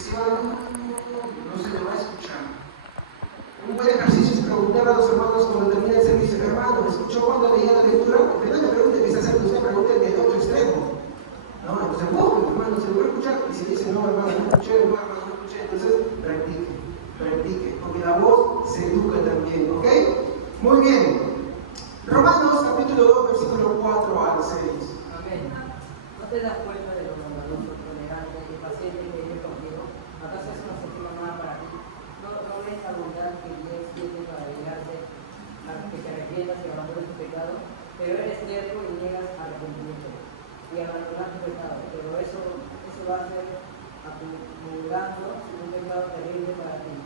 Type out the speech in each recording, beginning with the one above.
se va, no se le va a escuchar. Un buen ejercicio es preguntar a los hermanos cuando termina el servicio: hermano, ¿escuchó cuando leía la lectura? Pero no le pregunte que se hace usted, pregunte del otro extremo. No, entonces busque, hermano, se lo va a escuchar. Y si dice: no, hermano, no escuché, no, hermano, no escuché, entonces practique, porque la voz se educa también, ¿ok? Muy bien. Romanos capítulo 2, versículo 4 al 6. Amén. ¿No te das cuenta de lo bondadoso, tolerante y paciente que vive contigo? ¿Acaso es una sentiva nada para ti? ¿No ves la bondad que Dios tiene para ayudarte a que te arrepientas y abandones tu pecado? Pero eres terco y niegas arrepentimiento y abandonar tu pecado. Pero eso va a ser acumulando un pecado terrible para ti.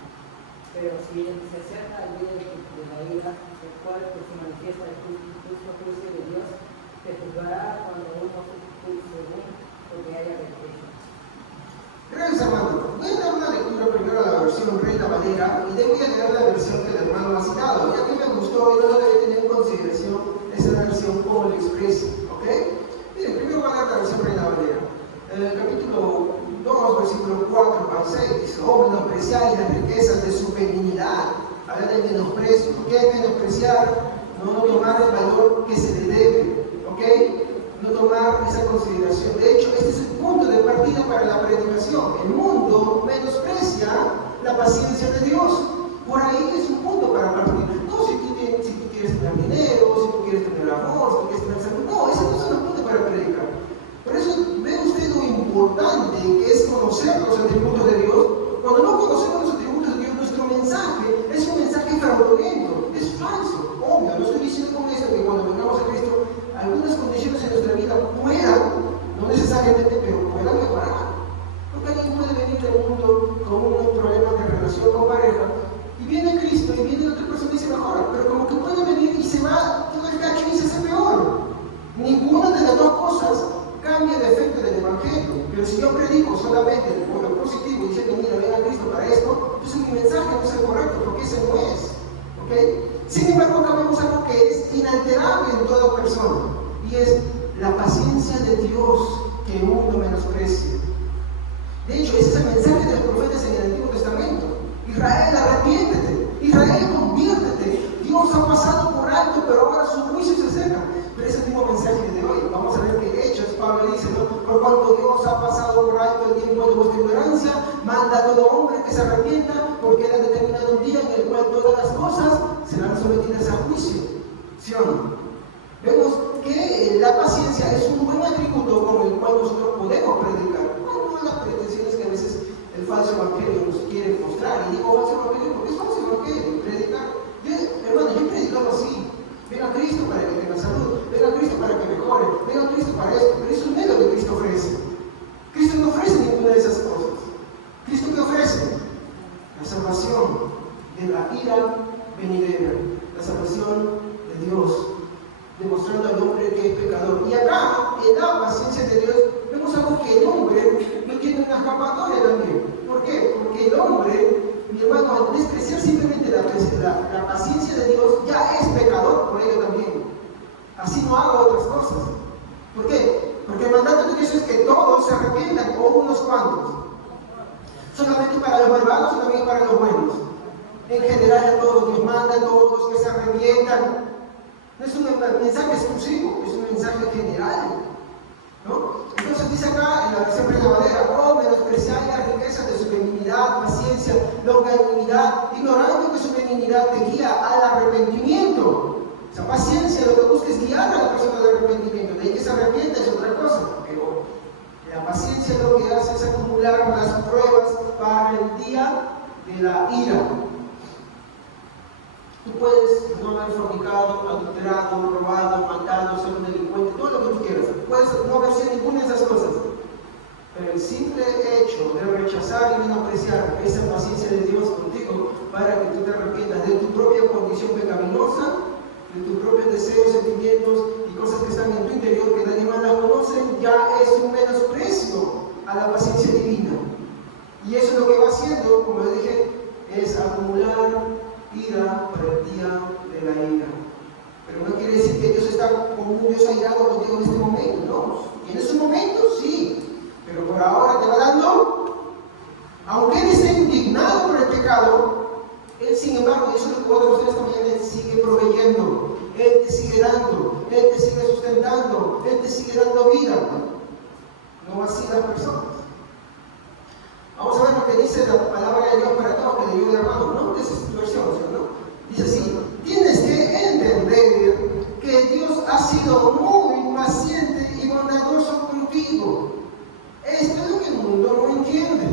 Pero si se acerca el día de la ira, el cual se manifiesta el justo juicio de Dios, te juzgará cuando uno según lo que haya hecho. Gracias, hermano. Voy a dar una lectura primero a la versión Reina Valera y luego voy a leer la versión que el hermano ha citado, ya que me gustó y no debe tener en consideración esa versión como lo expresa, ¿ok? Miren, primero voy a leer la versión Reina Valera. Capítulo 2, versículo 4 al 6, dice: oh, menospreciáis las riquezas de su benignidad. Habla del menosprecio. ¿Qué es menospreciar? No tomar el valor que se le debe, ¿ok? No tomar esa consideración. De hecho, este es el punto de partida para la predicación. El mundo menosprecia la paciencia de Dios. Por ahí es un punto para partir. No, si tú quieres tener dinero, si tú quieres tener amor, si tú quieres tener salud. No, ese no es el punto para predicar. Por eso ve usted lo importante que es conocer los atributos de Dios. Cuando no conocemos los atributos de Dios, nuestro mensaje es un mensaje fraudulento, es falso. Obvio, no estoy diciendo con eso que cuando vengamos a Cristo, algunas condiciones en nuestra vida puedan, no necesariamente, pero puedan mejorar. Porque alguien puede venir del mundo con unos problemas de relación con pareja, y viene Cristo, y viene otra persona y se mejora, pero como que puede venir y se va todo el cacho y se hace peor. Ninguna de las dos cosas cambia el efecto del Evangelio. Pero si yo predico solamente por lo positivo, diciendo: mira, ven a Cristo para esto, entonces mi mensaje no es el correcto, porque ese no es, ¿ok? Sin embargo, acá vemos algo que es inalterable en toda persona, y es la paciencia de Dios que el mundo menosprecia. De hecho, ese es el mensaje de los profetas en el Antiguo Testamento: Israel, arrepiéntete, Israel, conviértete, Dios ha pasado por alto, pero ahora su juicio se acerca. Pero es el mismo mensaje de hoy. Vamos a ver que Hechos, Pablo dice, ¿no? Por cuanto Dios ha pasado por alto el tiempo de vuestra ignorancia, manda a todo hombre que se arrepienta, porque Él ha determinado un día en el cual todas las cosas serán sometidas a juicio. ¿Sí o no? Vemos que la paciencia es un buen atributo con el cual nosotros podemos predicar. No las pretensiones que a veces el falso evangelio nos quiere mostrar. Y digo falso evangelio porque es falso evangelio, predicar. Hermano, yo he predicado así: ven a Cristo para que tenga salud, ven a Cristo para que mejore, ven a Cristo para esto. Pero eso no es lo que Cristo ofrece. Cristo no ofrece ninguna de esas cosas. ¿Cristo qué ofrece? La salvación de la ira venidera, la salvación de Dios, demostrando al hombre que es pecador. Y acá, en la paciencia de Dios, vemos algo que el hombre no tiene una escapatoria también. ¿Por qué? Porque el hombre, mi hermano, al despreciar simplemente la paciencia de Dios, ya es pecador por ello también. Así no haga otras cosas. ¿Por qué? Porque el mandato de Dios es que todos se arrepientan, o unos cuantos. Solamente para los malvados o también para los buenos. En general a todos Dios manda, a todos que se arrepientan. No es un mensaje exclusivo, es un mensaje general, ¿no? Entonces dice acá en la versión Reina Valera: oh, menospreciáis las riquezas de su benignidad, paciencia, longanimidad, ignorando que su benignidad te guía al arrepentimiento. Esa paciencia lo que busca es guiar a la persona al arrepentimiento. De ahí que se arrepienta es otra cosa, pero la paciencia lo que hace es acumular las pruebas para el día de la ira. Tú puedes no haber fornicado, adulterado, robado, matado, ser un delincuente, todo lo que tú quieras. Puedes no haber sido ninguna de esas cosas. Pero el simple hecho de rechazar y menospreciar esa paciencia de Dios contigo para que tú te arrepientas de tu propia condición pecaminosa, de tus propios deseos, sentimientos y cosas que están en tu interior que nadie más las conoce, ya es un menosprecio a la paciencia divina. Y eso lo que va haciendo, como le dije, es acumular ira para el día de la ira. Pero no quiere decir que Dios está como un Dios airado contigo en este momento, no. ¿Tienes un momento? Sí. Pero por ahora te va dando sigue dando, Él te sigue sustentando, Él te sigue dando vida. No así las personas. Vamos a ver lo que dice la palabra de Dios para todos, que le dio el hermano. No es esa situación, ¿no? Dice así: tienes que entender que Dios ha sido muy paciente y bondadoso contigo. Esto es lo que el mundo no entiende.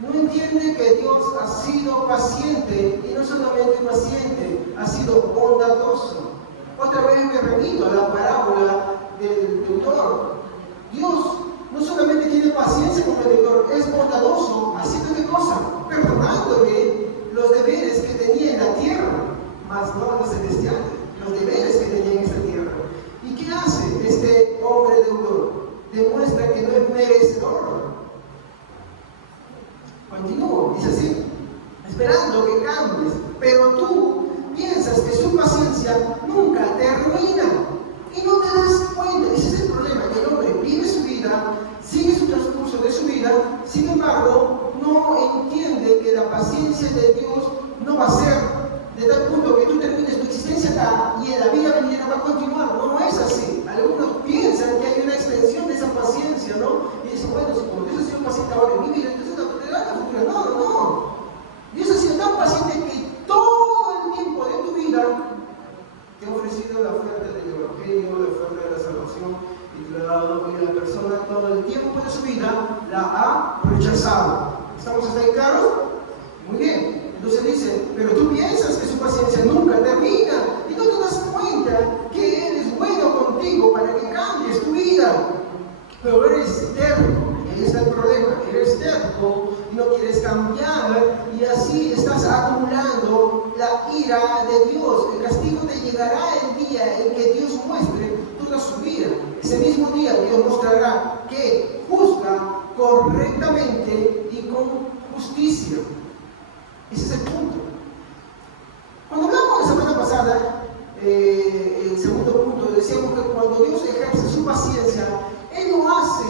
No entiende que Dios ha sido paciente, y no solamente paciente, ha sido bondadoso. Otra vez me remito a la parábola del deudor. Dios no solamente tiene paciencia con el deudor, es bondadoso, haciendo qué cosa, perdonándole los deberes que tenía en la tierra, más no los celestiales, los deberes que tenía en esta tierra. ¿Y qué hace este hombre deudor? Demuestra que no es merecedor. Continúo, dice así: esperando que cambies, pero tú piensas que su paciencia nunca termina y no te das cuenta. Ese es el problema, que el hombre vive su vida, sigue su transcurso de su vida, sin embargo no entiende que la paciencia de Dios no va a ser de tal punto que tú termines tu existencia acá y en la vida venidera va a continuar. No es así. Algunos piensan que hay una extensión de esa paciencia, ¿no? Y dicen, bueno, si como Dios ha sido paciente ahora en mi vida, entonces la futura. No. Dios ha sido tan paciente que todo el tiempo de tu vida te ha ofrecido la oferta del Evangelio, la oferta de la salvación, y te la ha dado, y la persona todo el tiempo de su vida la ha rechazado. ¿Estamos hasta ahí claros? Muy bien. Entonces dice, pero tú piensas que su paciencia nunca termina y no te das cuenta que Él es bueno contigo para que cambies tu vida. Pero eres terco, y ahí está el problema, eres terco y no quieres cambiar, y así estás acumulando la ira de Dios. El castigo te llegará el día en que Dios muestre toda su vida. Ese mismo día Dios mostrará que juzga correctamente y con justicia. Ese es el punto. Cuando hablamos la semana pasada, el segundo punto, decíamos que cuando Dios ejerce su paciencia, Él lo hace,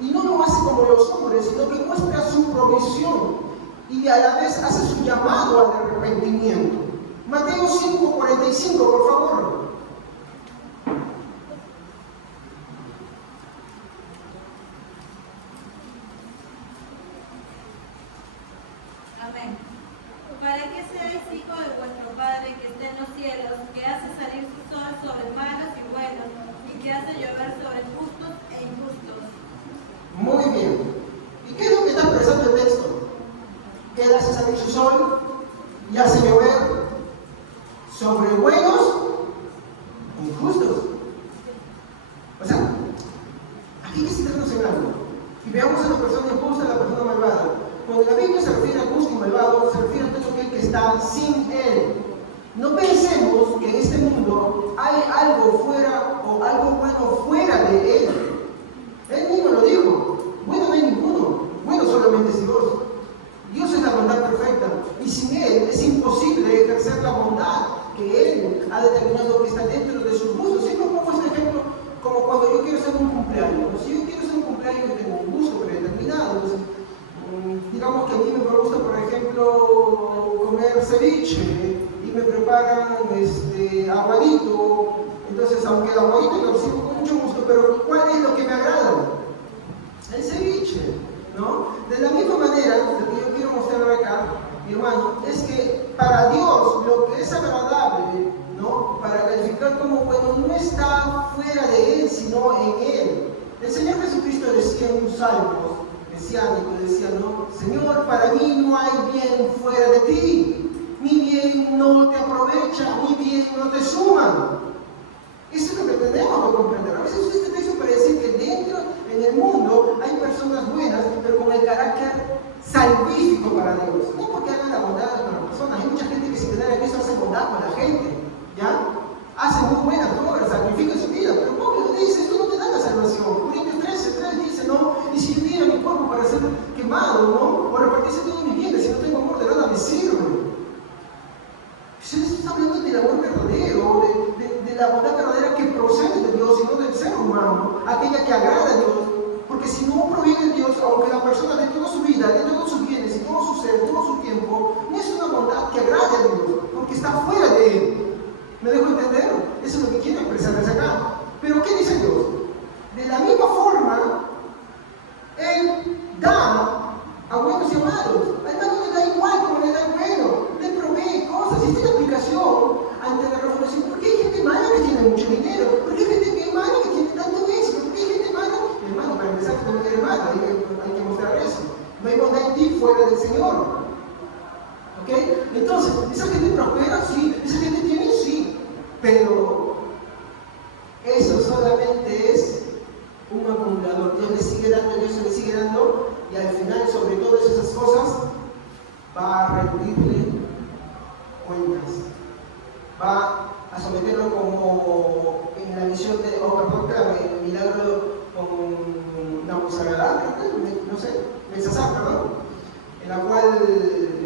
y no lo hace como los hombres, sino que muestra su provisión y a la vez hace su llamado al arrepentimiento. Mateo 5:45, por favor. Amén. Para que seáis hijos de vuestro Padre que está en los cielos, que hace salir su sol sobre malos y buenos, y que hace llover sobre justos e injustos. Muy bien. ¿Y qué es lo que está expresando el texto? Que Él hace salir su sol y hace llover sobre buenos e injustos. O sea, aquí que se está relacionando. Y veamos a la persona injusta y a la persona malvada. Cuando la Biblia se refiere a justo y malvado, se refiere a todo aquel que está sin Él. No pensemos que en este mundo hay algo fuera o algo bueno fuera de Él. Él mismo lo dijo: bueno no hay ninguno, bueno solamente es Dios. Dios es la bondad perfecta, y sin Él es imposible ejercer la bondad que Él ha determinado que está dentro de sus gustos. Siempre pongo este ejemplo como cuando yo quiero hacer un cumpleaños. Si yo quiero hacer un cumpleaños, yo tengo un gusto predeterminado. Entonces, digamos que a mí me gusta, por ejemplo, comer ceviche y me preparan aguadito. Entonces, aunque el aguadito lo recibo con mucho gusto, pero ¿cuál es lo que me agrada? El ceviche, ¿no? De la misma manera, lo que yo quiero mostrar acá, mi hermano, es que para Dios lo que es agradable, ¿no?, para calificar como bueno, no está fuera de Él, sino en Él. El Señor Jesucristo decía en un salmo mesiánico, decía, ¿no?, Señor, para mí no hay bien fuera de ti, mi bien no te aprovecha, mi bien no te suma. Eso es lo que tenemos que comprender. A veces este texto parece decir que dentro, en el mundo, hay personas buenas, pero con el carácter salvífico para Dios. No porque hagan la bondad con las personas. Hay mucha gente que sin tener a Cristo hace bondad con la gente, ¿ya? Hace muy buenas obras, sacrifica su vida, pero Pablo dice, esto no te da la salvación. Corintios 13:3 dice, ¿no? Y si yo diera mi cuerpo para ser quemado, ¿no?, o repartirse todos mis bienes, si no tengo amor, de nada me sirve. Usted está hablando del amor verdadero, de la bondad verdadera que procede de Dios y no del ser humano, aquella que agrada a Dios. Porque si no proviene de Dios, aunque la persona de toda su vida, de todos sus bienes y todo su ser, todo su tiempo, no es una bondad que agrade a Dios, porque está fuera de Él. ¿Me dejo entender? Eso es lo que quiero expresarles acá. Pero ¿qué dice Dios? De la misma forma, Él da a buenos y a malos. Al malo le da igual como le da al bueno. Le provee cosas. Esta es la aplicación ante la reflexión. ¿Por qué hay gente mala que tiene mucho dinero? ¿Por qué hay gente que es mala que tiene tanto éxito? ¿Por qué hay gente mala? Hermano, para empezar, que no eres malo, hay que mostrar eso. No hay bondad en ti fuera del Señor. ¿Ok? Entonces, ¿esa gente prospera? Sí. ¿Esa gente tiene? Sí. Pero eso solamente es un acumulador. Dios le sigue dando, Dios le sigue dando, y al final, sobre todas esas cosas, va a rendirle cuentas. Va a someterlo como en la misión de, el milagro con Nabuzaradán, no sé, Belsasar, perdón, en la cual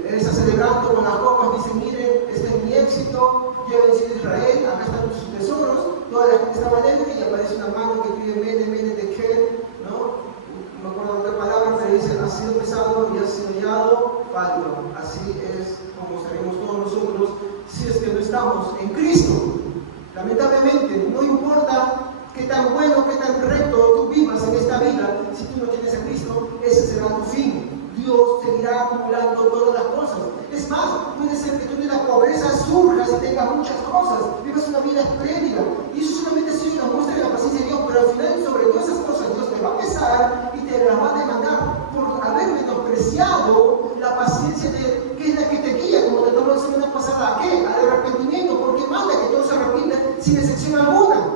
él está celebrando con las copas, dice: miren, este es mi éxito, yo he vencido a Israel, acá están sus tesoros. Toda la gente estaba alegre y aparece una mano que escribe Mene Tekel, ¿no? No me acuerdo otra palabra, pero dice: ha sido pesado y ha sido hallado falto. Así es como estaremos todos nosotros si es que no estamos en Cristo. Lamentablemente, no importa qué tan bueno, qué tan recto tú vivas en esta vida, si tú no tienes a Cristo, ese será tu fin. Dios seguirá acumulando todas las cosas. Es más, puede ser que tú de la pobreza surjas y tengas muchas cosas, vivas una vida espléndida, y eso solamente ha sido una muestra de la paciencia de Dios, pero al final, sobre todas esas cosas, Dios te va a pesar y te las va a demandar por haber menospreciado la paciencia de que es la que te guía, como te tomó la semana pasada. ¿A qué? Al arrepentimiento, porque manda que todos se arrepientan sin excepción alguna.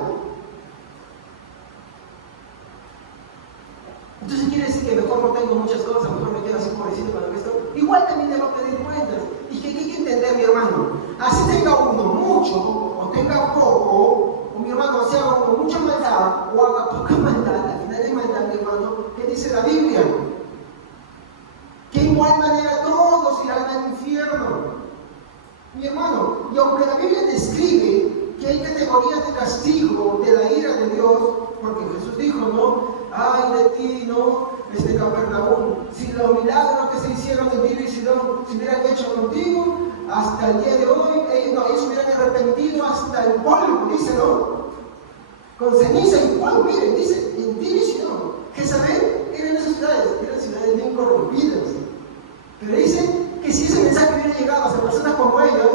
Entonces quiere decir que mejor no tengo muchas cosas, mejor me quedo así pobrecito para esto. Igual también le va a pedir cuentas. Y que hay que entender, mi hermano, así tenga uno mucho o tenga poco, o mi hermano, si haga uno mucha maldad o haga poca maldad, al final hay maldad, mi hermano, ¿qué dice la Biblia? Que igual manera todos irán al infierno. Mi hermano, y aunque la Biblia describe que hay categorías de castigo de la ira de Dios, porque Jesús dijo, ¿no? Ay de ti, ¿no? Capernaum, si los milagros que se hicieron en Tiro y Sidón se hubieran hecho contigo, hasta el día de hoy, ellos hubieran arrepentido hasta el polvo, dice, ¿no? Con ceniza y polvo, miren, dice, en Tiro y Sidón. Jezabel eran esas ciudades bien corrompidas. Pero dice que si ese mensaje hubiera llegado a personas como ellos,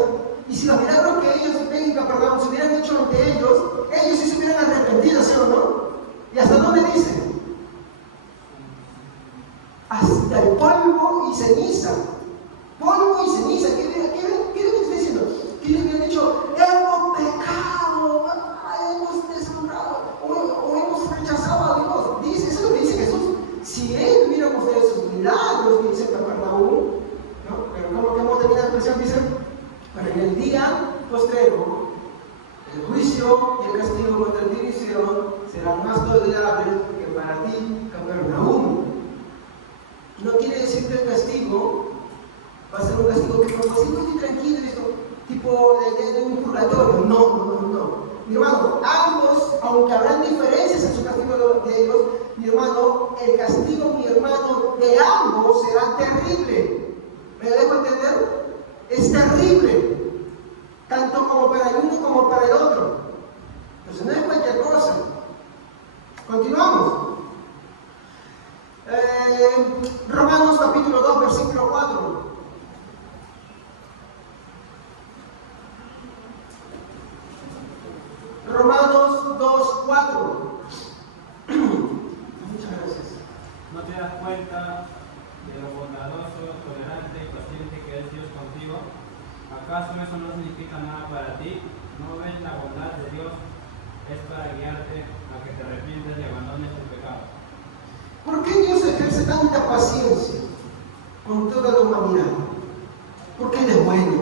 y si los milagros que ellos ven en Capernaum se hubieran hecho ante ellos sí se hubieran arrepentido, ¿sí o no? ¿Y hasta dónde dice? Hasta el polvo y ceniza. Polvo y ceniza. ¿Qué le está diciendo? Que le hubieran dicho: hemos pecado, hemos deshonrado, o hemos rechazado a Dios. Dice, eso es lo que dice Jesús. Si él hubiera mostrado esos milagros que dice Capernaum, ¿no? Pero ¿cómo termina la expresión? Dice: pero en el día postrero, el juicio y el castigo contra ti serán más tolerables que para ti, Capernaum. No quiere decir que el castigo va a ser un castigo que como así muy tranquilo, tipo de un purgatorio. No. Mi hermano, ambos, aunque habrán diferencias en su castigo de ellos, mi hermano, el castigo, mi hermano, de ambos será terrible. ¿Me dejo entender? Es terrible, tanto como para el uno como para el otro. Entonces no es cualquier cosa. Continuamos. Romanos capítulo 2, versículo 4. Romanos 2, 4. Muchas gracias. ¿No te das cuenta de lo bondadoso, tolerante y paciente que es Dios contigo? ¿Acaso eso no significa nada para ti? ¿No ves la bondad de Dios? Es para guiarte a que te arrepientas y abandones el pecado. ¿Por qué Dios ejerce tanta paciencia con toda la humanidad? Porque Él es bueno.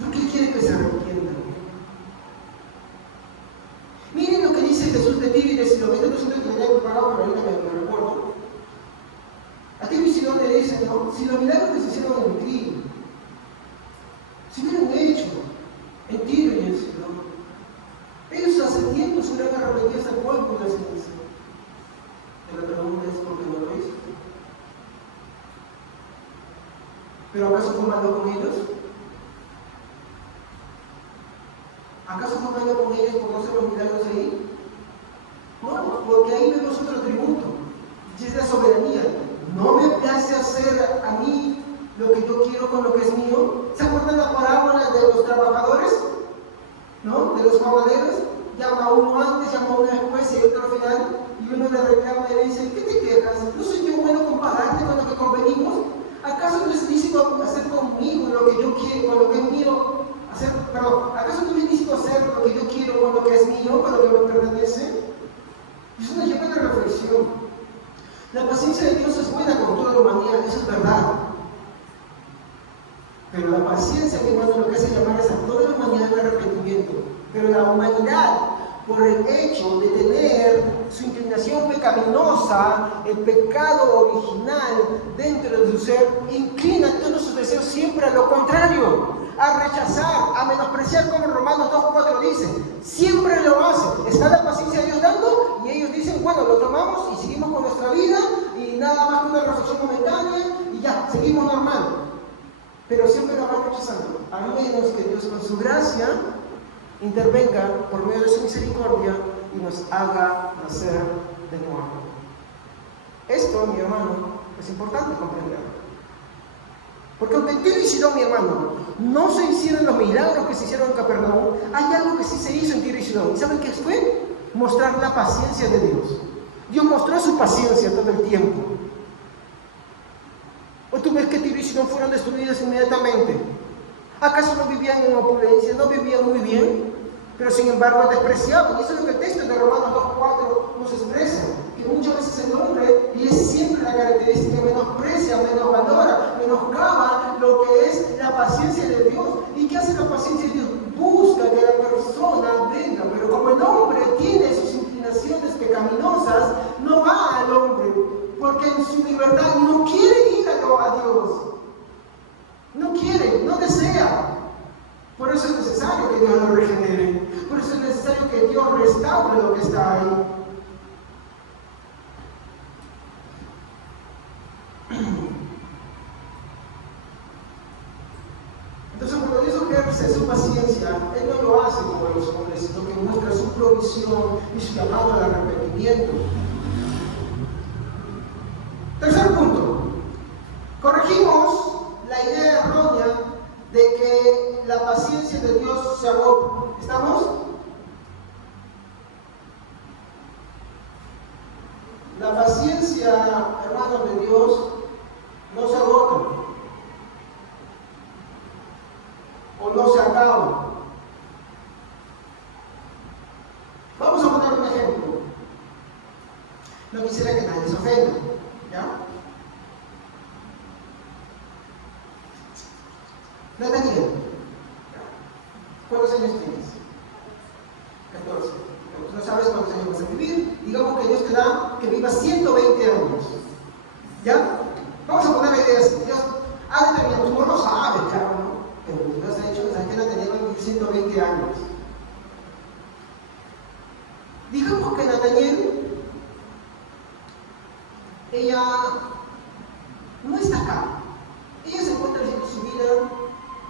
Porque Él quiere que se arrepientan. Miren lo que dice Jesús de Tiro y de Sidón. Esto no siento que tenía preparado, pero ahorita me recuerdo. A Tiro y Sidón le dicen, ¿no? Si los milagros que se hicieron en Tiro se hubieran hecho en Tiro y en Sidón, ellos hace tiempo se hubieran arrepentido hasta el polvo de la ceniza. La pregunta es: ¿por qué no lo hizo? ¿Pero acaso fue malo con ellos? ¿Acaso fue malo con ellos por no hacer los milagros ahí? No, porque ahí vemos otro atributo, y es la soberanía. No me place hacer a mí lo que yo quiero con lo que es mío. ¿Se acuerdan la parábola de los trabajadores? ¿No? De los jornaleros. Llama a uno antes, llama a uno después y otro al final, y uno le reclama y le dice: ¿qué te quejas? ¿No soy yo bueno con pagarte con lo que convenimos? ¿Acaso no es lícito hacer conmigo lo que yo quiero, con lo que es mío? ¿Acaso no es lícito hacer lo que yo quiero con lo que es mío, con lo que me pertenece? Eso nos lleva a la reflexión. La paciencia de Dios es buena con toda la humanidad, eso es verdad. Pero la paciencia, mi hermano, lo que hace llamar es a toda la humanidad al arrepentimiento. Pero la humanidad, por el hecho de tener su inclinación pecaminosa, el pecado original dentro de su ser, inclina todos sus deseos siempre a lo contrario, a rechazar, a menospreciar, como Romanos 2:4 dice. Siempre lo hacen. Está la paciencia de Dios dando y ellos dicen: bueno, lo tomamos y seguimos con nuestra vida y nada más que una reflexión momentánea y ya, seguimos normal. Pero siempre lo van rechazando, a menos que Dios con su gracia intervenga por medio de su misericordia y nos haga nacer de nuevo. Esto, mi hermano, es importante comprenderlo. Porque aunque en Tiro y Sidón, mi hermano, no se hicieron los milagros que se hicieron en Capernaum, hay algo que sí se hizo en Tiro y Sidón. ¿Y saben qué fue? Mostrar la paciencia de Dios. Dios mostró su paciencia todo el tiempo. ¿O tú ves que Tiro y Sidón fueron destruidos inmediatamente? ¿Acaso no vivían en opulencia? ¿No vivían muy bien? Pero sin embargo despreciaban. Y eso es lo que el texto de Romanos 2:4 nos expresa. Que muchas veces el hombre, y es siempre la característica, menosprecia, menosvalora, menoscaba lo que es la paciencia de Dios. ¿Y qué hace la paciencia de Dios? Busca que la persona venga. Pero como el hombre tiene sus inclinaciones pecaminosas, no va al hombre. Porque en su libertad no quiere ir a Dios. No quiere, no desea. Por eso es necesario que Dios lo regenere. Por eso es necesario que Dios restaure lo que está ahí. Entonces, cuando Dios ejerce su paciencia, Él no lo hace como los hombres, sino que muestra su provisión y su llamado al arrepentimiento. Tercer punto. Corregimos la idea errónea de que la paciencia de Dios se agota. ¿Estamos? La paciencia, hermanos, de Dios no se agota o no se acaba. Vamos a poner un ejemplo. No quisiera que nadie se ofenda, ¿ya? Nathaniel, ¿cuántos años tienes? 14. Tú no sabes cuántos años vas a vivir. Digamos que Dios te da que vivas 120 años. ¿Ya? Vamos a poner la idea así. Dios ha determinado, tú no lo sabes, claro, ¿no? Pero Dios ha hecho que Nathaniel va a vivir 120 años. Digamos que Nathaniel, ella no está acá. Ella se encuentra haciendo su vida,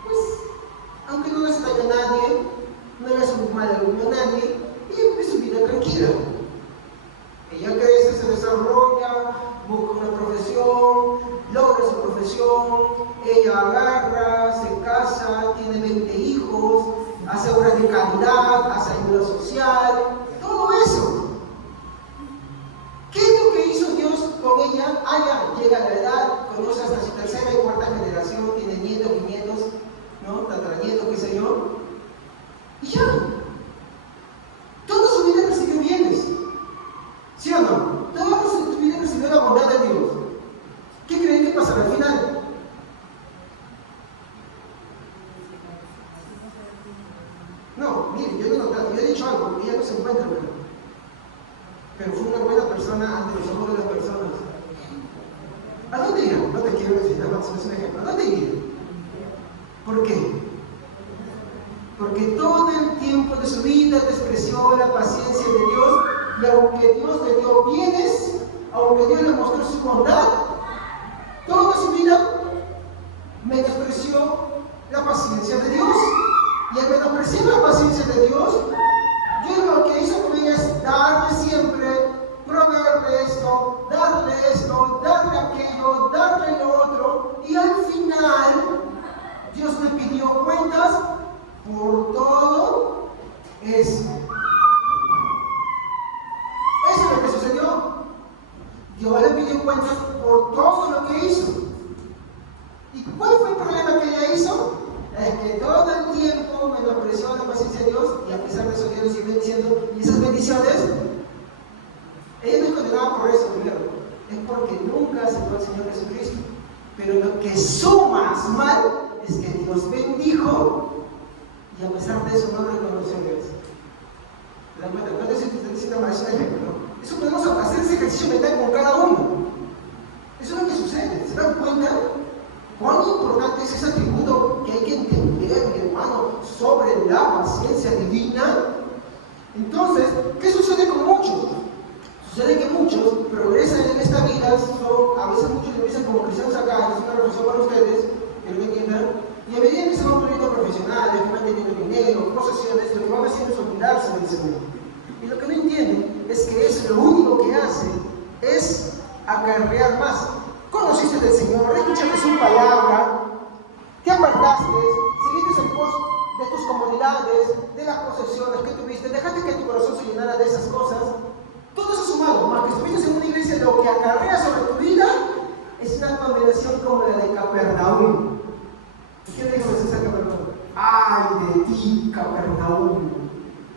pues, aunque no le hace daño a nadie, no le hace un mal alguno a nadie, ella vive su vida tranquila. Ella crece, se desarrolla, busca una profesión, logra su profesión, ella agarra, se casa, tiene 20 hijos, hace obras de caridad, hace ayuda social, todo eso. ¿Qué es lo que hizo Dios con ella? Ya llega a la edad, conoce hasta su tercera y cuarta generación, tiene nietos, bisnietos, ¿no? Tataranietos, qué sé yo. Y ya. Toda su vida recibió bienes. ¿Sí o no? Toda su vida recibió la bondad de Dios. ¿Qué creen que pasará al final? No, mire, yo he dicho algo, ella no se encuentra, pero fue una buena persona ante los ojos de las personas. ¿A dónde irá? No te quiero decir, nada más es un ejemplo. ¿A dónde irá? ¿Por qué? Porque todo el tiempo de su vida despreció la paciencia de Dios, y aunque Dios le dio bienes, aunque Dios le mostró su bondad, toda su vida menospreció la paciencia de Dios. Y al menospreciar la paciencia de Dios, Dios lo que hizo con ella es darle siempre, proveerle esto, darle aquello, darle lo otro. Y al final, Dios le pidió cuentas por todo eso. Eso es lo que sucedió. Dios le pidió cuentas por todo lo que hizo. ¿Y cuál fue el problema que ella hizo? Es que todo el tiempo menospreció la paciencia de Dios, y a pesar de eso Dios sigue diciendo, y esas bendiciones, ella no es condenada por eso primero, es porque nunca aceptó al Señor Jesucristo. Pero lo que sumas mal es que Dios bendijo, y a pesar de eso no reconoció a Dios. ¿Te das cuenta? No estoy diciendo más un ejemplo. Eso podemos hacer ese ejercicio mental con cada uno. Eso es lo que sucede. ¿Se dan cuenta? ¿Cuán importante es ese atributo que hay que entender, mi hermano, sobre la paciencia divina? Entonces, ¿qué sucede con muchos? Sucede que muchos progresan en esta vida, a veces muchos empiezan como cristianos acá, es una reflexión para ustedes, que lo entiendan, y a medida que se van poniendo profesionales, que van teniendo dinero, posesiones, lo que van haciendo es olvidarse del Señor. Y lo que no entienden es que eso lo único que hace es acarrear más. Conociste del Señor, escuchaste su palabra, te apartaste, seguiste en pos de tus comodidades, de las posesiones que tuviste, dejaste que tu corazón se llenara de esas cosas. Todo eso sumado, más que estuviste en una iglesia, lo que acarrea sobre tu vida es una condenación como la de Capernaum. ¿Y quién dijo que es Capernaum? ¡Ay de ti, Capernaum!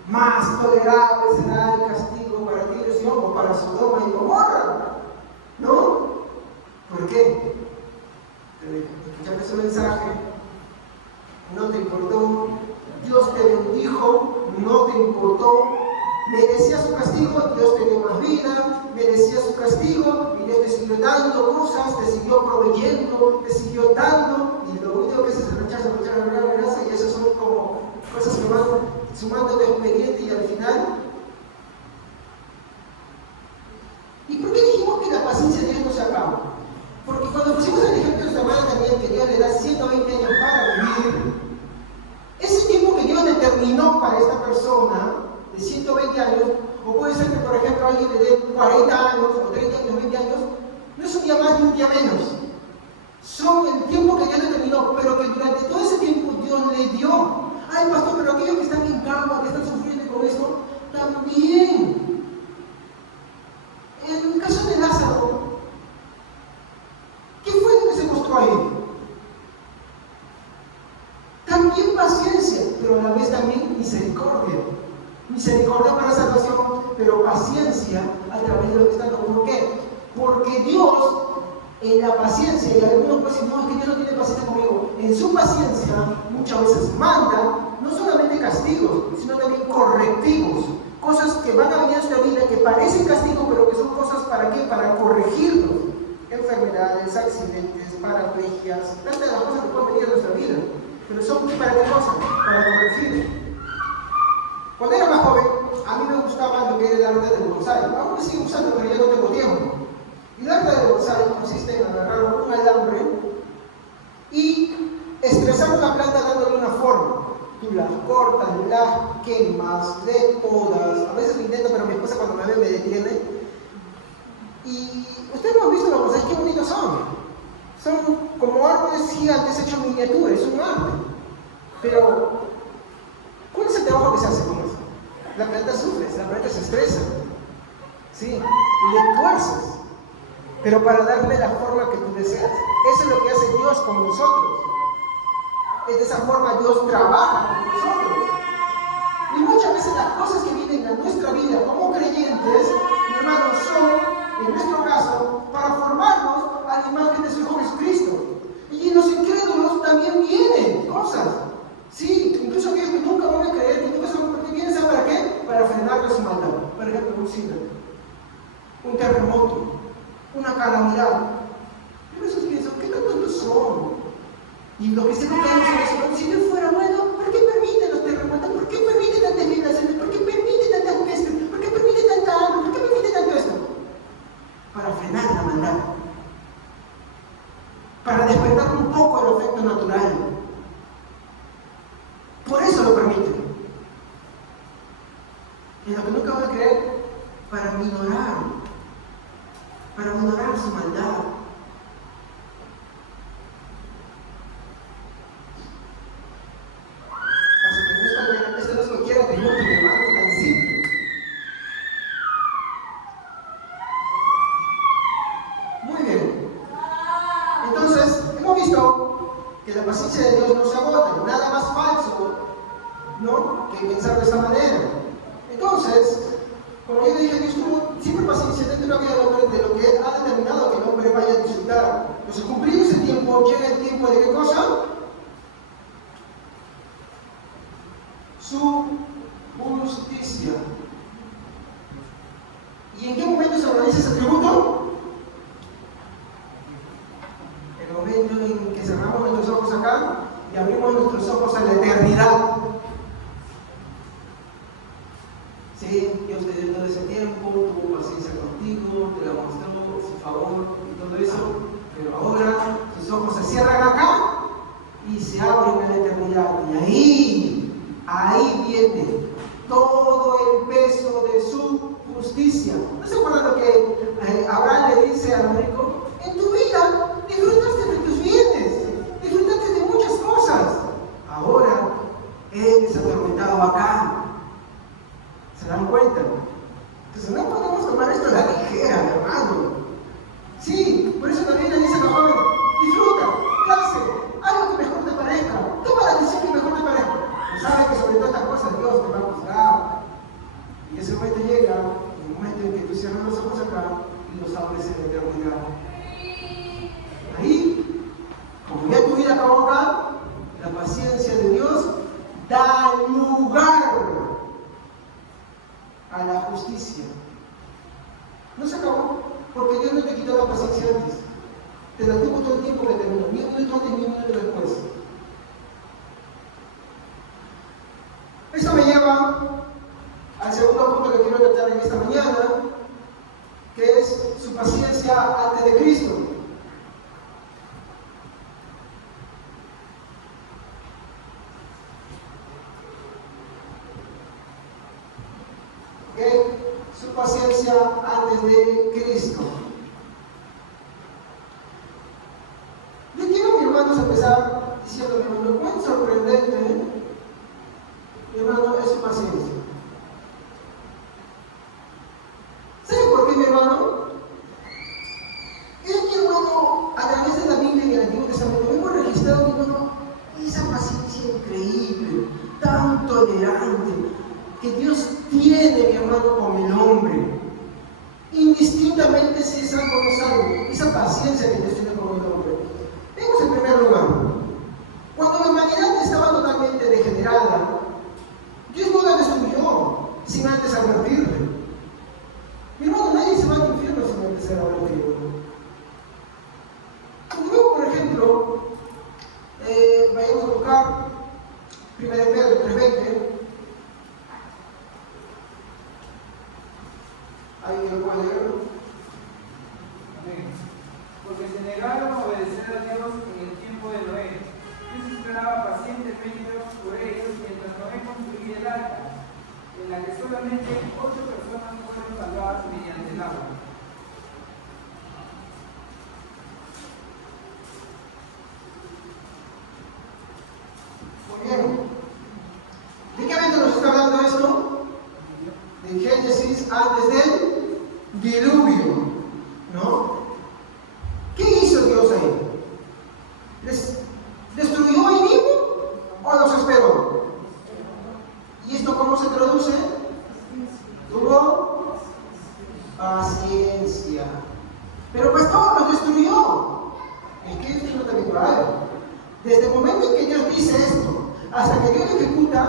Más tolerable será el castigo para ti, Sion, o para Sodoma y Gomorra. ¿No? ¿Por qué? Escuchaste ese mensaje, no te importó, Dios te bendijo, no te importó, merecía su castigo, Dios te dio más vida, merecía su castigo y Dios te siguió dando cosas, te siguió proveyendo, te siguió dando, y lo único que se rechaza la gracia, y eso son como cosas que van sumando de expediente y al final. ¿Y por qué dijimos que la paciencia de Dios no se acaba? Porque cuando pusimos el ejemplo de esta hermana también, que Dios le da 120 años para vivir, ese tiempo que Dios determinó para esta persona, de 120 años, o puede ser que por ejemplo alguien le dé 40 años, o 30 años, 20 años, no es un día más ni un día menos. Son el tiempo que Dios determinó, pero que durante todo ese tiempo Dios le dio. Ay, pastor, pero aquellos que están en cama, que están sufriendo con esto, también. En el caso de Lázaro, ¿qué fue lo que se mostró ahí? También paciencia, pero a la vez también misericordia. Misericordia para la salvación, pero paciencia a través de lo que está dando. ¿Por qué? Porque Dios, en la paciencia, y algunos pues dicen, no, es que Dios no tiene paciencia conmigo. En su paciencia, muchas veces manda, no solamente castigos, sino también correctivos. Cosas que van a venir a nuestra vida, que parecen castigos, pero que son cosas ¿para qué? Para corregirnos. Enfermedades, accidentes, paraplegias, tantas de las cosas que pueden venir a nuestra vida. Pero son ¿para qué cosas? Para corregir. Cuando era más joven, a mí me gustaba lo que era el arte del bonsai. Aún me sigo usando, pero ya no tengo tiempo. Y el arte del bonsai consiste en agarrar un alambre y estresar una planta dándole una forma. Tú las cortas, las quemas, le podas. A veces lo intento, pero mi esposa cuando me ve me detiene. Y ustedes no han visto los bonsai, qué bonitos son. Son como árboles gigantes hechos en miniatura, es un arte. Pero, ¿cuál es el trabajo que se hace con eso? La planta sufre, la planta se estresa. ¿Sí? Y le tuerces. Pero para darle la forma que tú deseas. Eso es lo que hace Dios con nosotros. Es de esa forma Dios trabaja con nosotros. Y muchas veces las cosas que vienen a nuestra vida como creyentes, mi hermano, son, en nuestro caso, para formarnos a la imagen de su Hijo Jesucristo. Y en los incrédulos también vienen cosas. Sí, incluso aquellos que nunca van a creer, que nunca saben por qué vienen, ¿saben para qué? Para frenarle su maldad. Por ejemplo, un síndrome, un terremoto, una calamidad. Pero esos piensan, ¿qué tantos son? Y los cristianos caemos en eso. Si Dios fuera bueno, ¿por qué permite los terremotos? ¿Por qué permite tantas migraciones? ¿Por qué permite tantas pestes? ¿Por qué permite tanta hambre? ¿Por qué permite tanto esto? Para frenar la maldad. Para despertar un poco el efecto natural. Por eso visto que la paciencia de Dios no se agota, nada más falso, ¿no?, que pensar de esta manera. Entonces, como yo dije, Dios tuvo siempre paciencia dentro de la vida del hombre, de lo que Él ha determinado que el hombre vaya a disfrutar. Entonces, cumplido ese tiempo, llega el tiempo de ¿qué cosa? Su justicia. ¿Y en qué momento se realiza ese tributo? El momento en que cerramos nuestros ojos acá y abrimos nuestros ojos a la eternidad. Sí, Dios te dio todo ese tiempo, tuvo paciencia contigo, te la mostró, su favor y todo eso, pero ahora tus ojos se cierran acá y se abren a la eternidad. Y ahí viene todo el peso de su justicia. ¿No se acuerdan lo que Abraham le dice al rico? En tu vida disfrutaste de tus bienes, disfrutaste de muchas cosas. Ahora Él es atormentado acá. ¿Se dan cuenta? Entonces no podemos tomar esto a la ligera, mi hermano. Sí, por eso también le dice a la joven, disfruta, clase, haz lo que mejor te parezca, toma la decisión que mejor te parezca. Y sabes que sobre todas estas cosas Dios te va a juzgar. Y ese momento llega, el momento en que tú cierras los ojos acá y los abres en la eternidad. Ahí, como ya tu vida acabó acá, la paciencia de Dios da lugar a la justicia. No se acabó, porque Dios no te quitó la paciencia antes. Te la tuvo todo el tiempo que terminó, ni un minuto antes ni un minuto después. Esto me lleva al segundo punto que quiero tratar en esta mañana, que es su paciencia antes de Cristo. Su paciencia antes de Cristo. Yo quiero, mis hermanos, empezar diciendo, mi hermano, cuán sorprendente, mi hermano, es su paciencia. ¿Saben por qué, mi hermano? Es que, hermano, a través de la Biblia y el Antiguo Testamento hemos registrado, mi hermano, esa paciencia increíble, tan tolerante, que Dios tiene, mi hermano, con el hombre. Indistintamente si es algo o no es algo, esa paciencia que Dios tiene con el hombre. Vemos en primer lugar, cuando la humanidad estaba totalmente degenerada, Dios no la destruyó sin antes advertirle. Mi hermano, nadie se va al infierno sin antes advertirle. Como luego, por ejemplo, vayamos a buscar 1 Pedro 3:20. ¿Alguien lo puede leer? Amén. Porque se negaron a obedecer a Dios en el tiempo de Noé. Dios esperaba pacientemente por ellos mientras Noé construía el arca, en la que solamente 8 personas fueron salvadas mediante el agua. Muy bien. ¿De qué evento nos está hablando esto? De Génesis antes del diluvio, ¿no? ¿Qué hizo Dios ahí? ¿Les destruyó ahí mismo o los esperó? ¿Y esto cómo se traduce? Tuvo paciencia. Pero pues todo los destruyó. Es que esto no te habitual. Desde el momento en que Dios dice esto hasta que Dios lo ejecuta,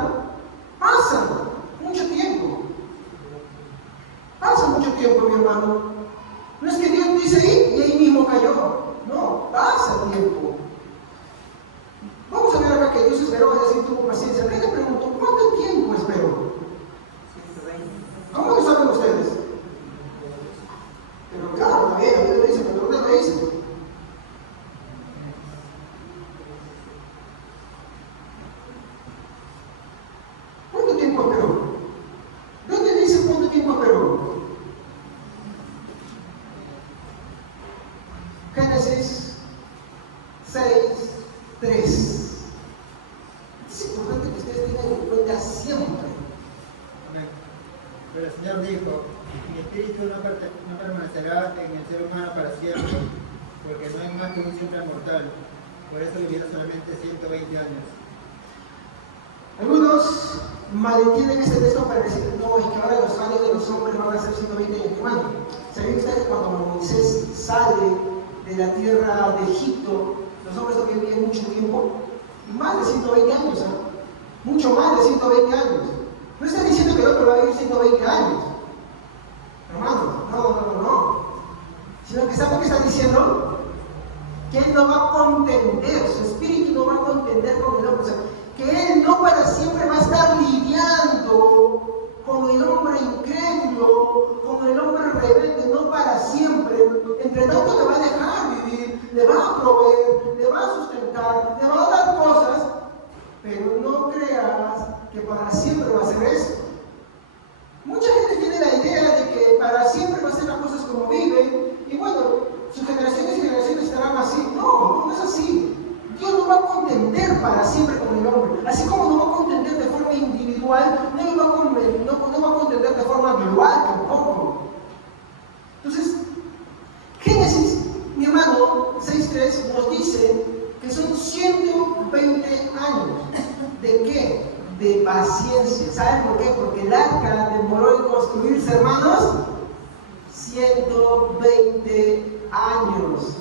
pasa mucho tiempo. Pasa mucho tiempo, mi hermano. No es que Dios dice ahí y ahí mismo cayó. No, pasa tiempo. Vamos a ver acá que Dios esperó, es decir, tuvo paciencia. Yo le pregunto, ¿cuánto tiempo esperó? ¿Cómo lo saben ustedes? Pero claro, está bien, a mí me dice, pero ¿dónde me dice? ¿Cuánto tiempo esperó? ¿Dónde dice cuánto tiempo esperó? Génesis 6:3. Es importante que ustedes tengan en cuenta siempre. Pero el Señor dijo, mi espíritu no permanecerá en el ser humano para siempre, porque no hay más que un simple mortal, por eso vivieron solamente 120 años. Algunos malentienden este texto para decir, no, es que ahora los años de los hombres van a ser 120 años. Hermano, ¿sabían ustedes que cuando Moisés sale de la tierra de Egipto, los hombres todavía vivían mucho tiempo? Y más de 120 años, ¿eh? Mucho más de 120 años. No está diciendo que el otro va a vivir 120 años. Hermano, no. Sino que ¿saben qué está diciendo? Que él no va a contender, su espíritu no va a contender con el hombre. O sea, que él no para siempre va a estar lidiando con el hombre incrédulo, con el hombre rebelde, no para siempre. Entre tanto le va a dejar vivir, le va a proveer, le va a sustentar, le va a dar cosas, pero no creas que para siempre va a ser eso. Mucha gente tiene la idea de que para siempre va a ser las cosas como viven, y bueno, sus generaciones y generaciones estarán así. No es así. Dios no va a contender para siempre con el hombre. Así como no va a contender de forma individual, no va a contender de forma global tampoco. Entonces, Génesis, mi hermano, 6.3 nos dice que son 120 años. ¿De qué? De paciencia. ¿Saben por qué? Porque el arca demoró en construirse, hermanos, 120 años.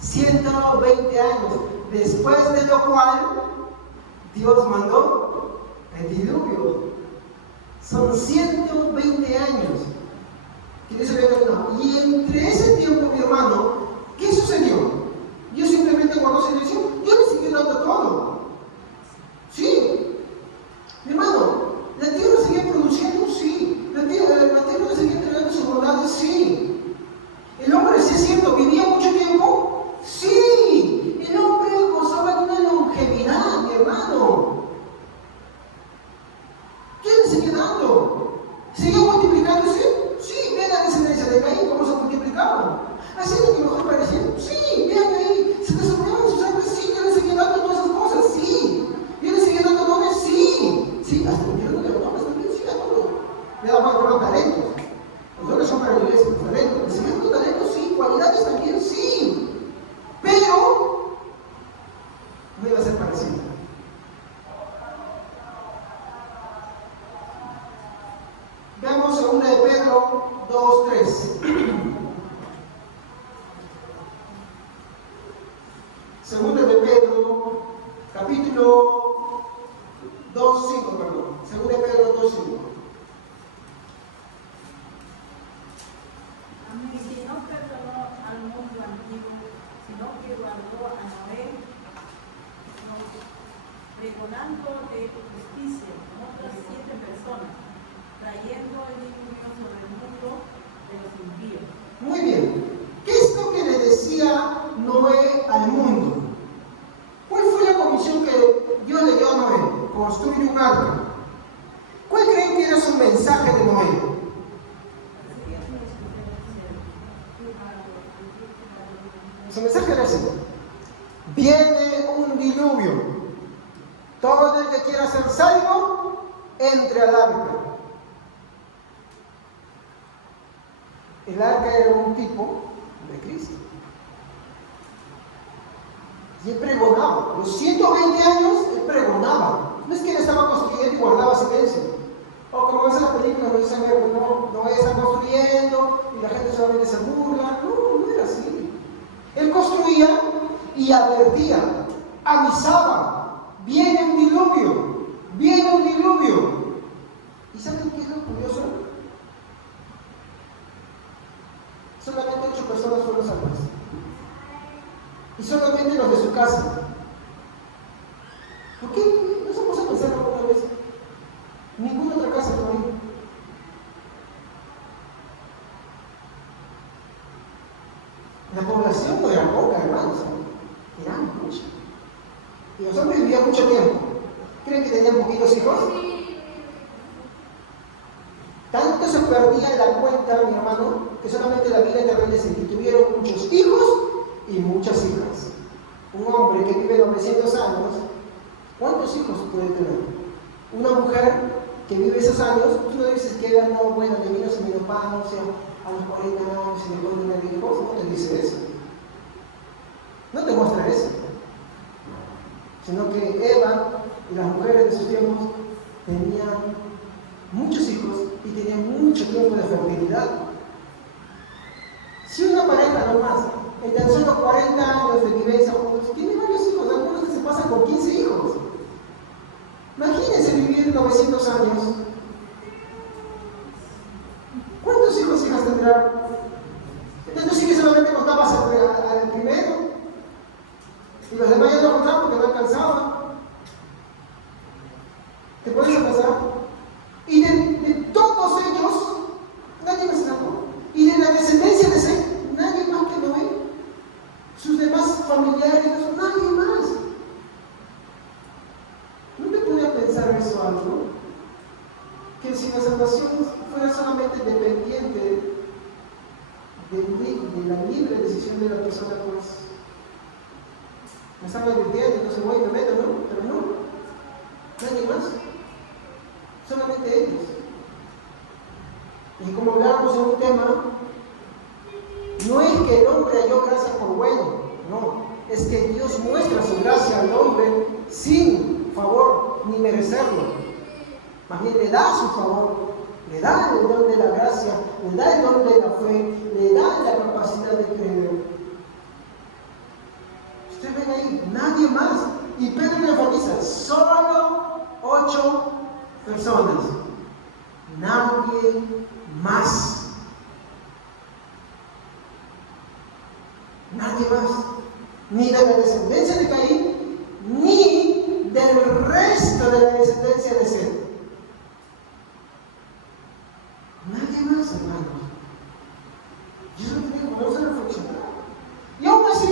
120 años, después de lo cual Dios mandó el diluvio. Son 120 años. Y entre ese tiempo, mi hermano, ¿qué sucedió? Dios simplemente guardó silencio. Dios le siguió dando todo. Sí. Mi hermano, la tierra seguía produciendo, sí. La tierra seguía entregando sus bondades, sí. El hombre, si es cierto, vivía mucho tiempo. Sí, el hombre gozaba de una longevidad, mi hermano. ¿Qué le sigue dando? ¿Sigue multiplicándose? Sí, vean la descendencia de Caín, cómo se multiplicaban. ¿Haciendo que mejor parecían? Sí, vean ahí. ¿Se desarrollaban sus árboles? Sí, Dios le sigue dando todas esas cosas, sí. Dios le sigue dando dones, sí. Sí, hasta el Dios no le da dones también, sí, a todo. Le da más talentos. Los dones son para la iglesia, los talentos. Le sigue dando talentos, sí. Cualidades también, sí. Pero no iba a ser parecido. Veamos 2 de Pedro 2:3. 2 de Pedro, capítulo 2:5, perdón. 2 de Pedro 2:5. Y no perdonó al mundo antiguo, sino que guardó a Noé, pregonando de justicia con otras 7 personas, trayendo el diluvio sobre el mundo de los impíos. Muy bien. ¿Qué es lo que le decía Noé al mundo? ¿Cuál fue la comisión que Dios le dio a Noé? Construir un arca. ¿Cuál creen que era su mensaje de Noé? Su mensaje era así: viene un diluvio. Todo el que quiera ser salvo, entre al arca. El arca era un tipo de Cristo. Y él pregonaba. Los 120 años, él pregonaba. No es que él estaba construyendo y guardaba silencio. O como ves en la película, nos dicen, no está construyendo y la gente solamente se burla. No era así. Él construía y advertía, avisaba. Viene un diluvio, viene un diluvio. ¿Y saben qué es lo curioso? Solamente 8 personas fueron salvas. Y solamente los de su casa. ¿Por qué? ¿No se puso a pensar alguna vez? Ninguna otra casa todavía. La población no era poca, hermanos. Era mucha. Y los hombres vivían mucho tiempo. ¿Creen que tenían poquitos hijos? Tanto se perdía la cuenta, mi hermano, que solamente la vida terrena es que tuvieron muchos hijos y muchas hijas. Un hombre que vive 900 años, ¿cuántos hijos puede tener? Una mujer que vive esos años, tú no dices que no, bueno, de vino sin menopausia, a los 40 años y le pone una vida, no te dice eso. No te muestra eso. Sino que Eva y las mujeres de sus tiempos tenían muchos hijos y tenían mucho tiempo de fertilidad. Si una pareja nomás, en tan solo 40 años de vivencia juntos, tiene varios hijos, algunos que se pasan con 15 hijos. Imagínense vivir 900 años. ¿Cuántos hijos e hijas tendrán? Entonces sí que solamente contabas al primero y los demás ya no contaban porque no alcanzaban. ¿Te puedes pensar? Y de todos ellos, nadie más se sacó. Y de la descendencia de Seth, nadie más que Noé. Sus demás familiares, nadie más. ¿No te puede pensar eso algo? Que si la salvación fuera solamente dependiente de la libre decisión de la persona, pues me están advirtiendo, entonces voy y me meto, ¿no? Pero no, nadie más, solamente ellos. Y como hablábamos en un tema, no es que el hombre halló gracia por bueno, no, es que Dios muestra su gracia al hombre sin favor ni merecerlo. Más bien le da su favor, le da el don de la gracia, le da el don de la fe, le da la capacidad de creer. Ustedes ven ahí, nadie más. Y Pedro le enfatiza, solo 8 personas. Nadie más. Nadie más. Ni de la descendencia de Caín, ni del resto de la descendencia de Seth. Nadie más, hermanos. Y eso lo tiene que ponerse a reflexionar. Y aún así,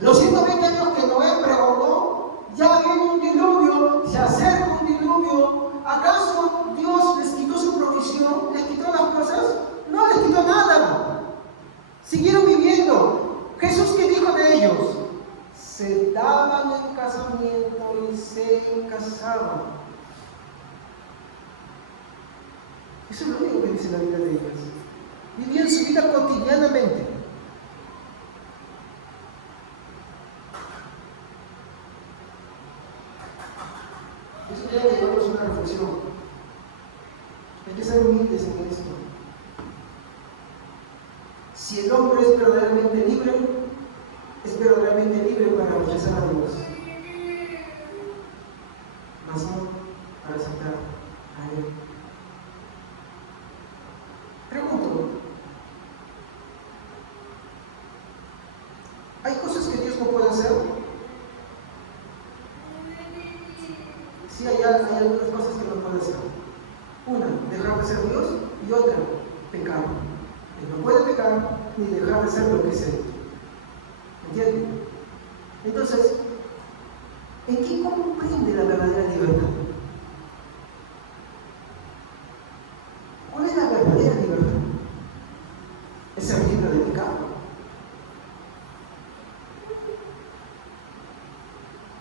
los 120 años que Noé pregonó, ya viene un diluvio, se acerca un diluvio. ¿Acaso Dios les quitó su provisión? ¿Les quitó las cosas? No les quitó nada. Siguieron viviendo. Jesús, ¿qué dijo de ellos? Se daban en casamiento y se casaban. Eso es lo único que dice la vida de ellos. Vivían su vida cotidianamente. Eso tiene que llevarnos una reflexión. Hay que ser humildes en esto. Si el hombre es verdaderamente libre, es verdaderamente libre para rechazar a Dios, mas no para aceptar a Él. Pregunto, ¿hay cosas que Dios no puede hacer? Sí, hay algunas cosas que no puede hacer. Una, dejar de ser Dios, y otra, pecar. Él no puede pecar ni dejar de ser lo que es Él. ¿Entienden? Entonces, ¿en qué comprende la verdadera libertad? ¿Cuál es la verdadera libertad? ¿Es ser libre de pecado?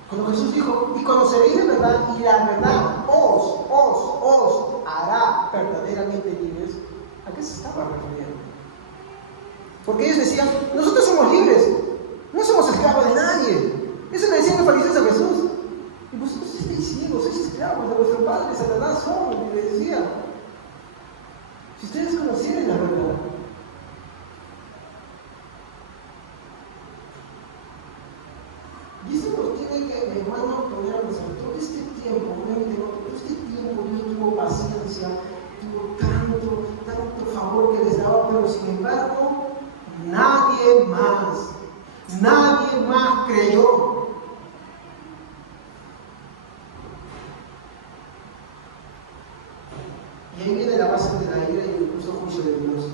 Cuando Jesús dijo, y conoceréis la verdad, y la verdad os hará verdaderamente libres, ¿a qué se estaba refiriendo? Porque ellos decían, nosotros somos libres, no somos esclavos de nadie. Eso le decían los fariseos a Jesús. Y vosotros estáis ciegos, sois esclavos de vuestro padre, Satanás son, y les decía. Si ustedes conocieran la verdad, y eso nos tiene que, hermano, poner a pensar, todo este tiempo, todo este tiempo Dios tuvo paciencia, tuvo tanto favor que les daba, pero sin embargo, nadie más creyó. Y ahí viene la base de la ira y el justo juicio de Dios.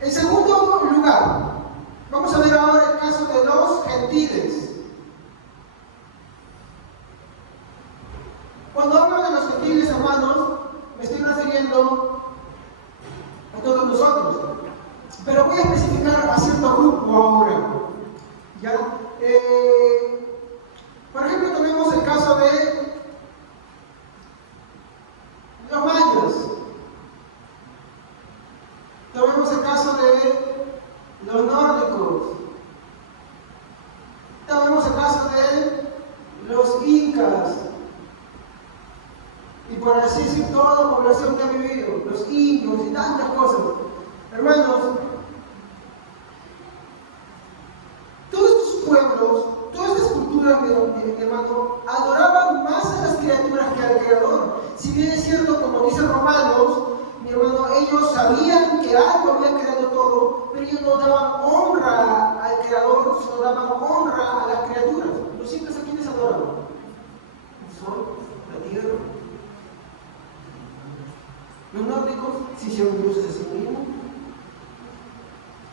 En segundo lugar, vamos a ver ahora el caso de los gentiles. Cuando hablo de los gentiles, hermanos, me estoy refiriendo a todos nosotros. Pero voy a especificar a cierto grupo ahora. ¿Ya? Por ejemplo, tenemos el caso de los mayas. los nórdicos. También vemos el caso de los incas. Y por así decir, toda la población que ha vivido, los indios y tantas cosas. Hermanos, todos estos pueblos, todas estas culturas, mi hermano, adoraban más a las criaturas que al Creador. Si bien es cierto, como dice Romanos, mi hermano, ellos sabían que algo había creado todo, pero ellos no daban honra al Creador, sino daban honra a las criaturas. ¿Los incas a quiénes adoraban? El sol, la tierra. Los nórdicos se hicieron dioses de sí mismos,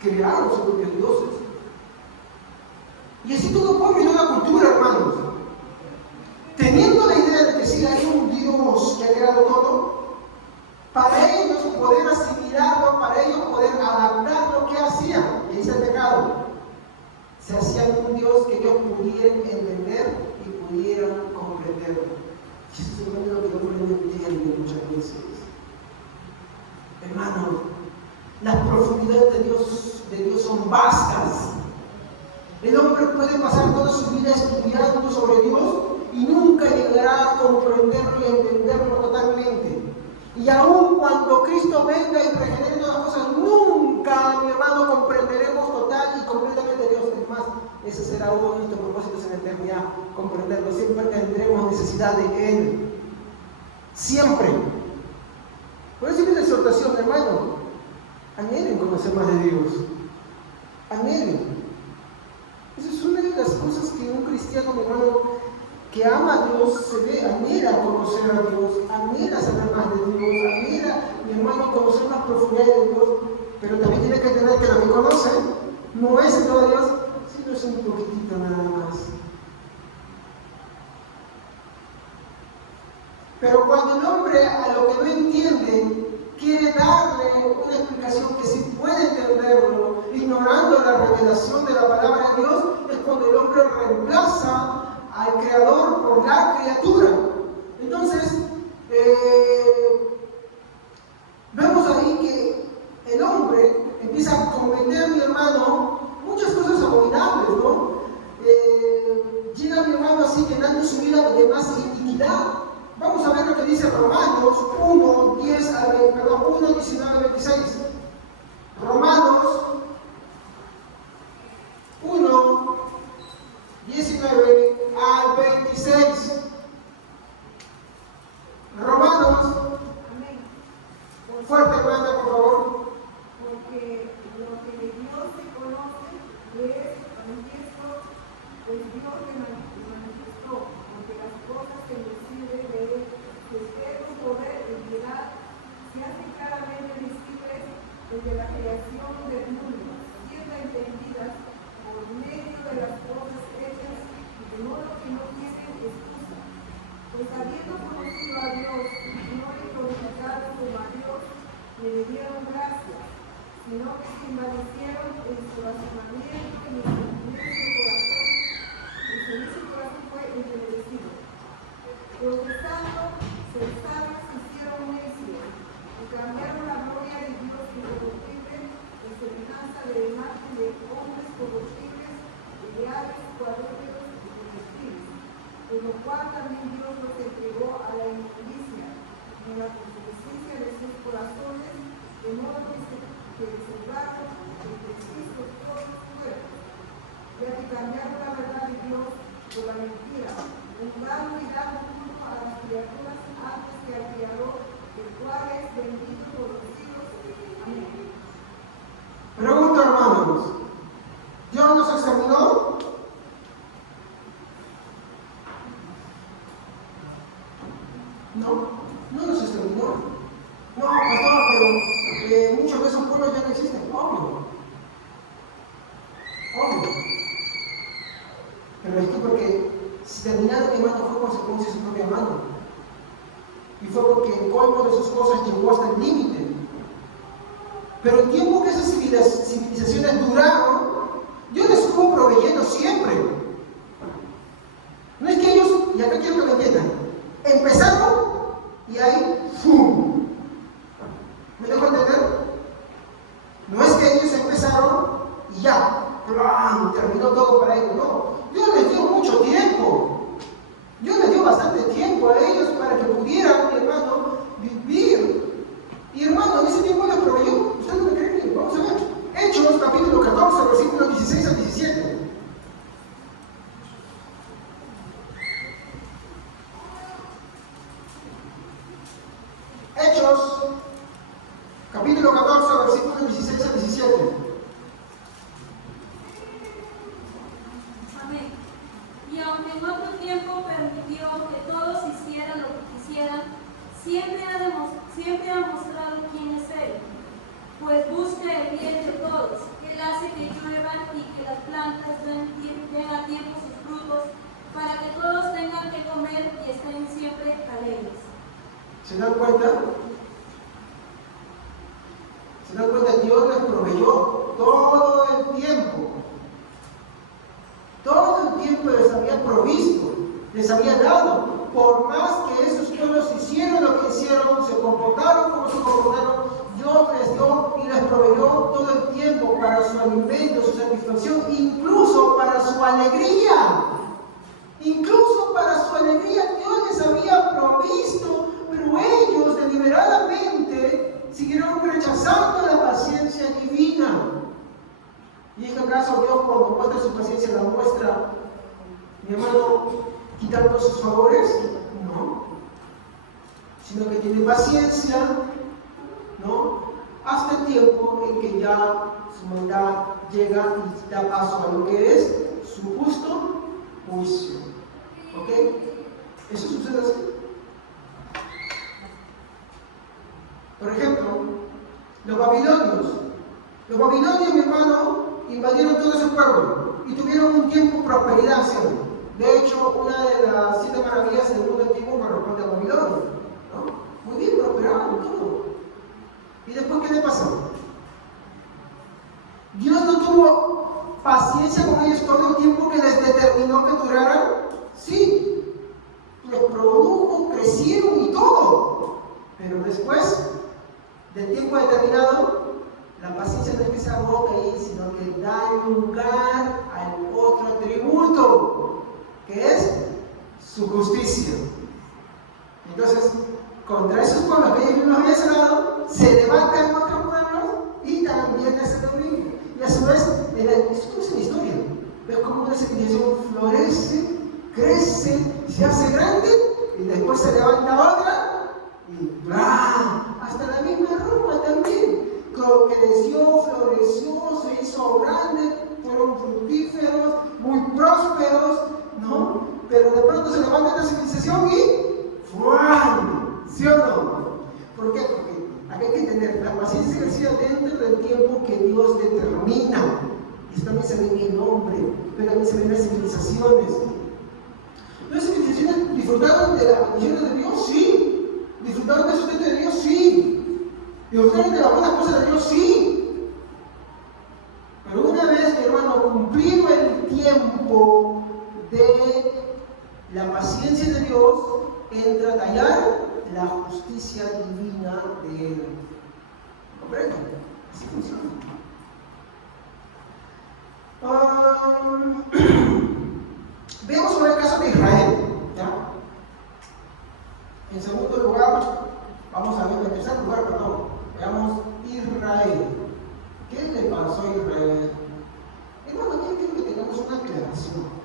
crearon sus propios dioses. Y así todo pueblo y toda cultura, hermanos. Teniendo la idea de que sí hay un Dios que ha creado todo, para ellos poder asimilarlo, para ellos poder adaptar lo que hacían, y ahí está el pecado. Se hacían un Dios que ellos pudieran entender y pudieran comprender. Y eso es lo que el hombre no entiende muchas veces. Hermano, las profundidades de Dios son vastas. El hombre puede pasar toda su vida estudiando sobre Dios y nunca llegará a comprenderlo y a entenderlo totalmente. Y aun cuando Cristo venga y regenere todas las cosas, nunca, mi hermano, comprenderemos total y completamente a Dios. Es más, ese será uno de nuestros propósitos en la eternidad, comprenderlo. Siempre tendremos necesidad de Él. Siempre. Por eso es la exhortación, hermano. Anhelen conocer más de Dios. Anhelen. Esa es una de las cosas que un cristiano, mi hermano, que ama a Dios, se ve, anhela conocer a Dios, anhela saber más de Dios, anhela, mi hermano, conocer más profundidades de Dios, pero también tiene que entender que lo que conoce no es todo Dios, sino es un poquitito nada más. Pero cuando el hombre a lo que no entiende quiere darle una explicación que sí puede entenderlo, ignorando la revelación de la palabra de Dios, es cuando el hombre reemplaza al Creador por la criatura. Entonces, vemos ahí que el hombre empieza a cometer, mi hermano, muchas cosas abominables, ¿no? Llega, mi hermano, así llenando su vida de más iniquidad. Vamos a ver lo que dice Romanos 1, 19 al 26. Romanos 1, 19 al 26. Romanos. Amén. Fuerte, hermana, por favor. Porque lo que de Dios se conoce es manifiesto, pues Dios le manifestó, porque las cosas que nos sirven de Él, que usted con poder y piedad, se hacen claramente visibles desde la creación del mundo, siendo entendidas por medio de las cosas hechas, de modo que no tienen excusa. Pues habiendo conocido a Dios, no le glorificaron como a Dios, le dieron gracias, sino que se envanecieron en su razonamiento, en su corazón, en su corazón fue entenebrecido. Profesando, sensaron, se hicieron necios, y cambiaron la gloria de Dios incorruptible en semejanza de imagen de hombres corruptibles, de aves, cuadrúpedos y comestibles, por lo cual también Dios los entregó a la inmundicia, en la concupiscencia de sus corazones, de modo que reservaron entre Cristo todos los cuerpos, ya que cambiaron la verdad de Dios por la mentira, honrando y dando culto a las criaturas antes que al Creador, el cual es bendito por los siglos. Amén. Pregunta, hermanos. ¿Dios nos exterminó? No nos exterminó. No, pastor, pero muchos de esos pueblos ya no existen. Obvio. Pero es que porque si terminaron quemando fue consecuencia de su propia mano. Y fue porque el colmo de sus cosas llegó hasta el límite. Pero el tiempo que esas civilizaciones duraron, Dios les estuvo proveyendo siempre. No es que ellos, y acá quiero que me entiendan, empezaron y ahí ¡fum! ¿Me dejo entender? No es que ellos empezaron 14, versículos 16 a 17. Amén. Y aunque en otro tiempo permitió que todos hicieran lo que quisieran, siempre ha mostrado quién es Él, pues busca el bien de todos. Él hace que llueva y que las plantas den a tiempo sus frutos, para que todos tengan que comer y estén siempre alegres. ¿Se dan cuenta? ¿Se dan cuenta? Dios les proveyó todo el tiempo. Todo el tiempo les había provisto, les había dado. Por más que esos pueblos hicieron lo que hicieron, se comportaron como se comportaron, Dios les dio y les proveyó todo el tiempo para su alimento, su satisfacción, incluso para su alegría. Incluso para su alegría Dios les había provisto, pero ellos deliberadamente siguieron rechazando la paciencia divina. ¿Y es que acaso Dios cuando muestra su paciencia la muestra, mi hermano, quitando sus favores? No. Sino que tiene paciencia, ¿no? Hasta el tiempo en que ya su maldad llega y da paso a lo que es su justo juicio. ¿Ok? Eso sucede así. Por ejemplo, los babilonios. Los babilonios, mi hermano, invadieron todo ese pueblo y tuvieron un tiempo de prosperidad siempre. De hecho, una de las 7 maravillas del mundo antiguo corresponde a Babilonia, ¿no? Muy bien, prosperaron todo. ¿Y después qué le pasó? Dios no tuvo paciencia con ellos todo el tiempo que les determinó que duraran. Sí, les produjo, crecieron y todo. Pero después del tiempo determinado, la paciencia no es que se agota ahí, sino que da lugar al otro atributo, que es su justicia. Entonces, contra esos pueblos que ellos mismos habían sanado, se levantan otros pueblos y también hacen lo mismo. Y a su vez, esto es la historia. Ves cómo una civilización florece, crece, se hace grande y después se levanta otra y ¡bla! Hasta la misma Roma también. Creció, floreció, se hizo grande, fueron fructíferos, muy prósperos, ¿no? Pero de pronto se levanta esta civilización y ¡fuan! ¿Sí o no? ¿Por qué? Porque aquí hay que entender, la paciencia se ejercida dentro del tiempo que Dios determina. Esto también se ve en el hombre, pero también se ve en las civilizaciones. ¿Las civilizaciones disfrutaron de las bendiciones de Dios? Sí. ¿Disfrutaron del sustento de Dios? Sí. ¿Disfrutaron de las buenas cosas de Dios? Sí. Pero una vez, mi hermano, cumplido el tiempo de la paciencia de Dios, entra a tallar la justicia divina de Él. ¿Comprende? Así funciona. Veamos sobre el caso de Israel. ¿Ya? En segundo lugar, vamos a ver, en tercer lugar, perdón, veamos Israel. ¿Qué le pasó a Israel? Hermano, aquí quiero que tengamos una aclaración.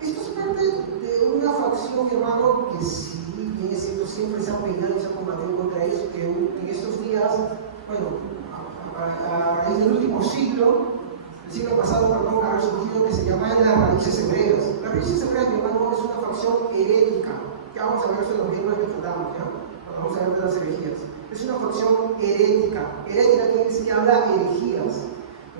Esto es parte de una facción, hermano, que sí, bien es cierto, siempre se ha peleado y se ha combatido contra eso, que en estos días, bueno, a raíz del último siglo, el siglo pasado, perdón, ha resurgido que se llama las raíces hebreas. Las raíces hebreas, mi hermano, es una facción herética. Ya vamos a ver eso en los libros que tratamos, ¿ya? Cuando vamos a ver de las herejías. Es una facción herética. Herética quiere decir que habla herejías,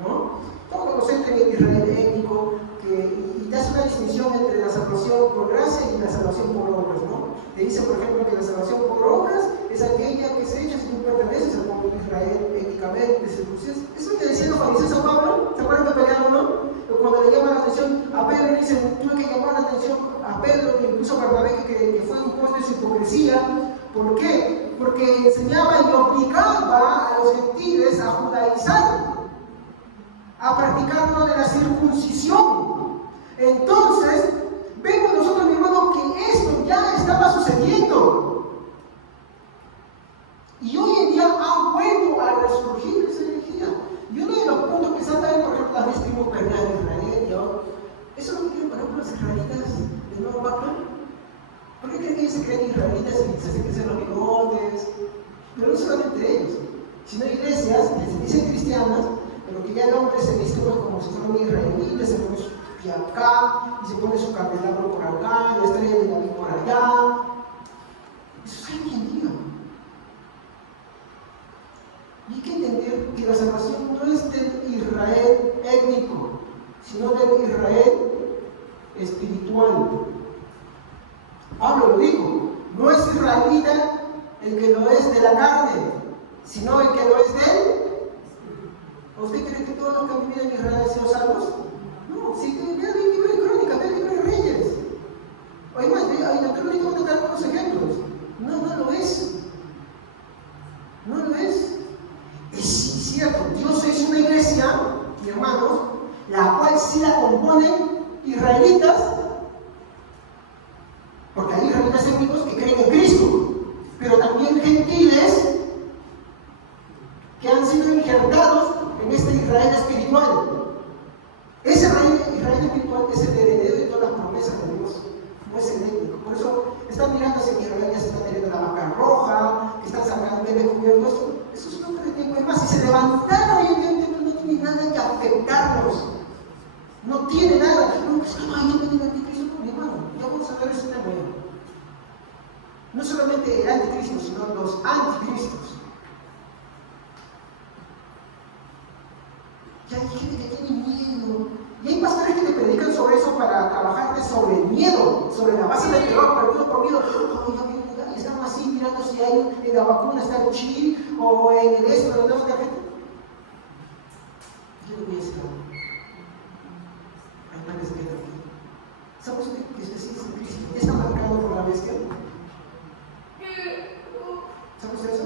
¿no? Todos conocen el Israel étnico, y te hace una distinción entre la salvación por gracia y la salvación por obras, ¿no? Te dice, por ejemplo, que la salvación por obras es aquella que se echa si tú perteneces al pueblo de Israel étnicamente. Eso que decían los fariseos a Pablo, ¿se acuerdan que pelearon, no? Pero cuando le llaman la atención a Pedro y dicen, tuve que llamar la atención a Pedro, incluso a Bernabé, que fue un poco de su hipocresía. ¿Por qué? Porque enseñaba y obligaba a los gentiles a judaizar, a practicar lo de la circuncisión. Entonces, vemos nosotros, mi hermano, que esto ya estaba sucediendo. Y hoy en día ha vuelto a resurgir esa energía. Y uno de los puntos que salta es, por ejemplo, las vez tribus perdidas de Israel. ¿No? Eso es lo que quieren, por ejemplo, los israelitas del nuevo pacto. ¿Por qué creen que ellos se creen israelitas y se hacen crecer los bigotes? Pero no solamente ellos, sino iglesias que se dicen cristianas, pero que ya el hombre se viste pues, como si fuera un israelita, se pone su pie acá, y se pone su candelabro por acá, la estrella de David por allá. Eso es hoy en día. Y hay que entender que la salvación no es del Israel étnico, sino del Israel espiritual. Pablo lo dijo, no es israelita el que lo es de la carne, sino el que lo es de él. ¿Usted cree que todos los que han vivido en Israel han sido salvos? No, si vea el libro de Crónicas, vea el libro de Reyes. Además, ahí no te voy a dar algunos ejemplos. No lo es. No lo es. Es cierto, Dios es una iglesia, mis hermanos, la cual sí la componen israelitas, porque hay israelitas étnicos que creen en Cristo, pero también gentiles que han sido injertados en este Israel espiritual. Ese Israel espiritual es el heredero de todas las promesas de Dios, no es el étnico. Por eso están mirando hacia Israel, ya se está teniendo la vaca roja, que están sacando bebés cubiertos. Eso es un hombre de tiempo. Es más, si se levantaron hoy en día, no tiene nada que afectarnos. No tiene nada. No, es que no hay que tener anticristo por mi hermano. Ya vamos a ver ese tema. No solamente el anticristo, sino los anticristos. Ya hay gente que tiene miedo. Y hay pastores que te predican sobre eso para trabajarte sobre el miedo, sobre la base del terror, pero por miedo. Y están así mirando si hay en la vacuna está el chip o en el esto, ¿no? Yo le voy a decir algo. Hay una bestia aquí. ¿Sabes que Cristo está marcado por la bestia? ¿Sabes eso?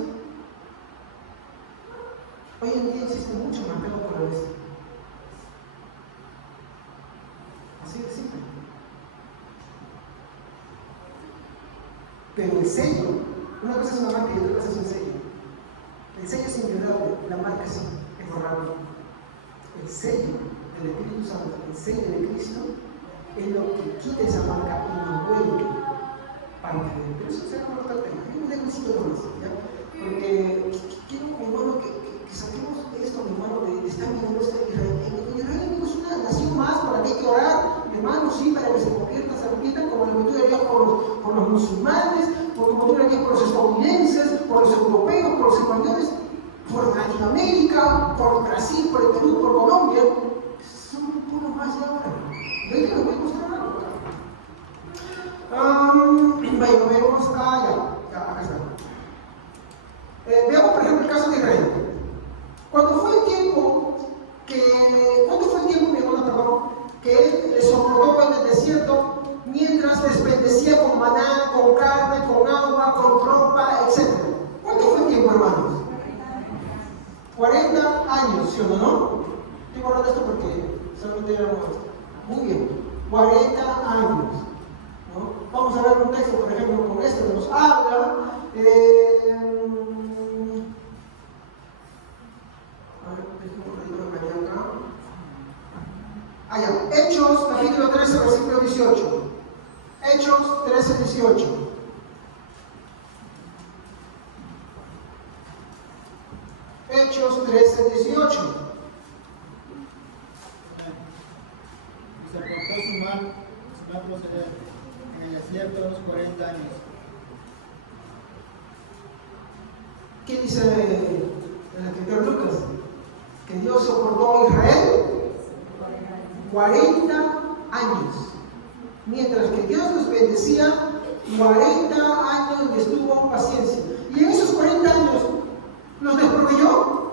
Hoy en día existe mucho marcado por la bestia. Así de simple. Pero el sello, una cosa es una marca y otra cosa es un sello. El sello es inviolable, la marca sí, es borrable. El sello del Espíritu Santo, el sello de Cristo, es lo que quita esa marca y nos vuelve parte de él. Pero eso será por otro tema. Yo me necesito nomás, ¿ya? Porque quiero, mi hermano, que saquemos esto, mi hermano, de estar mirando este Israel. Israel es una nación más para que hay que orar, mi hermano, sí, para que se conviertan como lo que tú harías por los musulmanes, como tú harías por los estadounidenses, por los europeos, por los españoles, por Latinoamérica, por Brasil, por el Perú, por Colombia. Son puros más de ahora. Y ahí te lo voy a mostrar ahora. Bueno, vemos, acá está. Veamos por ejemplo el caso de Israel. ¿Cuándo fue el tiempo, mi hermano, perdón, que él les soportó en el desierto mientras les bendecía con maná, con carne, con agua, con ropa, etc.? ¿Cuánto fue el tiempo, hermanos? 40 años, ¿sí o no? Estoy borrando esto porque solamente éramos esto. Muy bien, 40 años. ¿No? Vamos a ver un texto, por ejemplo, con esto que nos habla. Hechos, capítulo 13, versículo 18. Hechos 13, 18. Hechos 13, 18. Se portó su mal proceder en el desierto unos 40 años. ¿Qué dice el escritor Lucas? Que Dios soportó a Israel 40 años. Mientras que Dios los bendecía, 40 años les tuvo paciencia. Y en esos 40 años, ¿los desproveyó?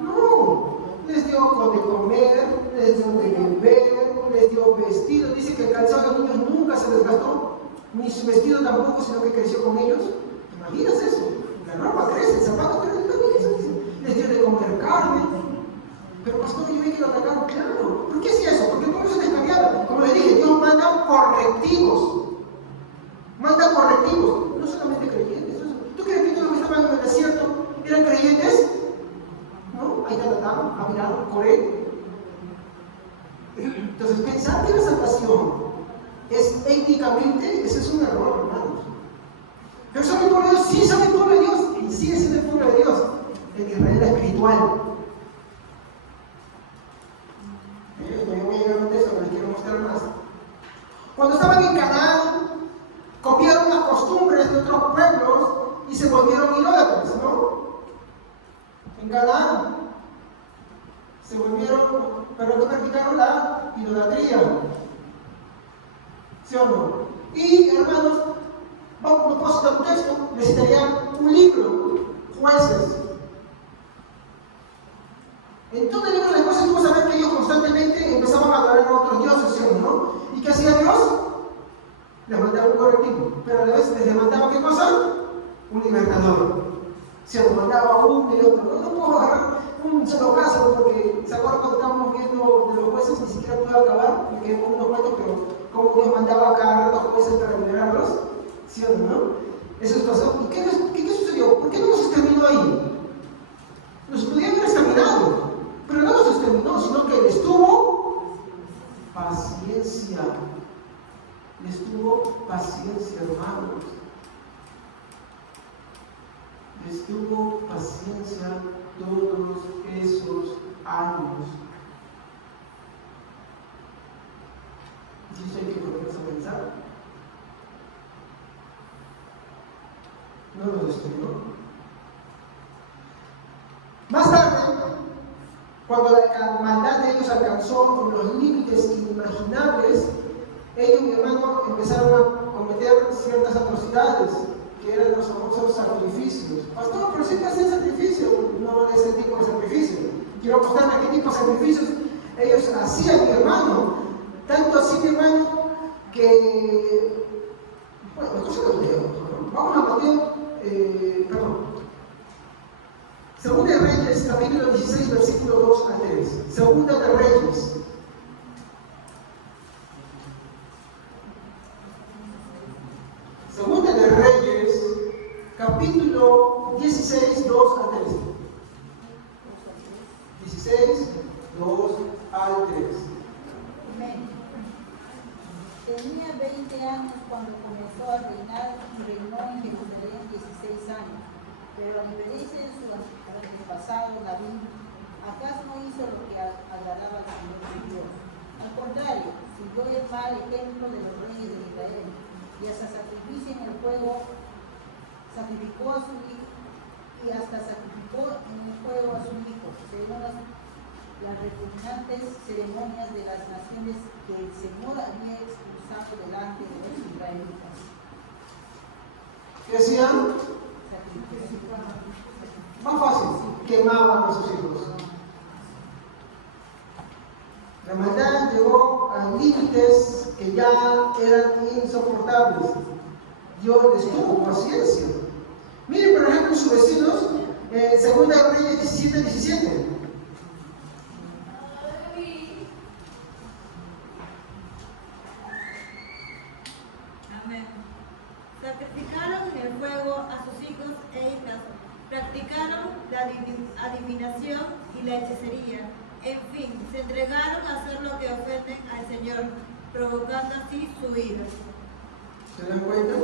No. Les dio de comer, les dio de beber, les dio vestidos. Dice que el calzado de los niños nunca se desgastó, ni su vestido tampoco, sino que creció con ellos. ¿Te imaginas eso? La ropa crece, el zapato crece, les dio de comer carne. Pero pastor, yo vi que lo atacaron. Claro. ¿Por qué hacía eso? Porque el pueblo se descarriaba. Como les dije, Dios manda correctivos. Manda correctivos. No solamente creyentes. ¿Tú crees que todos los que estaban en el desierto eran creyentes? ¿No? Ahí Tatán, Amirán, Coré. Entonces, pensar que la salvación es étnicamente, ese es un error, hermanos. Pero son el pueblo de Dios, sí, son el pueblo de Dios. ¿En y sigue siendo el pueblo de Dios, el Israel espiritual. Yo voy a llegar a un texto que les quiero mostrar más. Cuando estaban en Canaán, copiaron las costumbres de otros pueblos y se volvieron idólatras, ¿no? En Canaán se volvieron, pero no practicaron la idolatría, ¿sí o no? Y hermanos, vamos a citar un texto, necesitaría un libro, Jueces. En todo el libro de Jueces tú vas a ver que ellos constantemente empezaban a adorar a otros dioses, ¿sí o no? ¿Y qué hacía Dios? Les mandaba un correctivo, pero a la vez les mandaba ¿qué cosa? Un libertador. Se lo mandaba uno y otro. No puedo agarrar un solo caso porque se acuerdan cuando estábamos viendo de los jueces, ni siquiera pude acabar, me quedé con unos cuantos, pero como Dios mandaba a cada rato jueces para liberarlos, ¿sí o no? Eso pasó. ¿Y qué sucedió? ¿Por qué no nos exterminó ahí? Nos podía haber exterminado, pero no nos exterminó, sino que les tuvo paciencia. Les tuvo paciencia, hermanos. Les tuvo paciencia todos esos años. ¿Y eso hay que ponernos a pensar? No nos destruyó. Más tarde, cuando la maldad de ellos alcanzó los límites inimaginables, ellos, mi hermano, empezaron a cometer ciertas atrocidades, que eran los famosos sacrificios. Pastor, pero siempre hacen sacrificio, no de ese tipo de sacrificio. Quiero mostrarle qué tipo de sacrificios ellos hacían, mi hermano. Tanto así, mi hermano, que... Bueno, mejor se los leo. Vamos a Mateo, Segunda de Reyes, capítulo 16, versículo 2 a 3. Segunda de Reyes. Segunda de Reyes, capítulo 16, 2 al 3. 16, 2 al 3. Amén. Tenía 20 años cuando comenzó a reinar y reinó en Jerusalén 16 años. Pero a diferencia de su antepasado David, ¿acaso no hizo lo que agradaba al Señor su Dios? Al contrario, siguió el mal ejemplo de los reyes de Israel, y hasta sacrificio en el fuego sacrificó a su hijo, y hasta sacrificó en el fuego a su hijo, según las repugnantes ceremonias de las naciones que el Señor había expulsado delante de los israelitas. ¿Qué hacían? Más fácil, quemaban a sus hijos. La maldad llegó a límites que ya eran insoportables. Dios les tuvo paciencia. Miren, por ejemplo, sus vecinos, Segunda de Reyes 17, 17. Amén. Sacrificaron en el fuego a sus hijos e hijas, practicaron la adivinación y la hechicería. En fin, se entregaron a hacer lo que ofenden al Señor, provocando así su ira. ¿Se dan cuenta?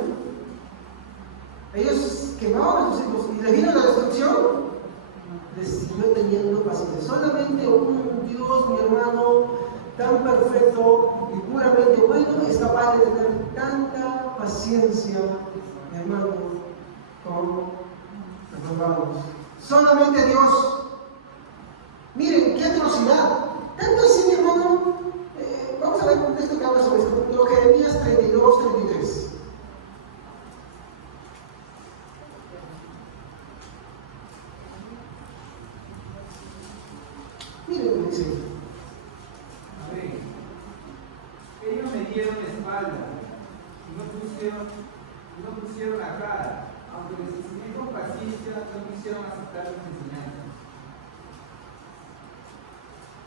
Ellos quemaban a sus hijos y les vino la destrucción. Les siguió teniendo paciencia. Solamente un Dios, mi hermano, tan perfecto y puramente bueno, es capaz de tener tanta paciencia, mi hermano, con los malvados. Solamente Dios. Miren, qué atrocidad. Tanto así, mi hermano, vamos a ver un texto que habla sobre esto. Jeremías 32, 33. Miren lo que dice. Amén. Ellos me dieron la espalda y no pusieron la cara, aunque les enseñé con paciencia, no quisieron aceptar las enseñanzas.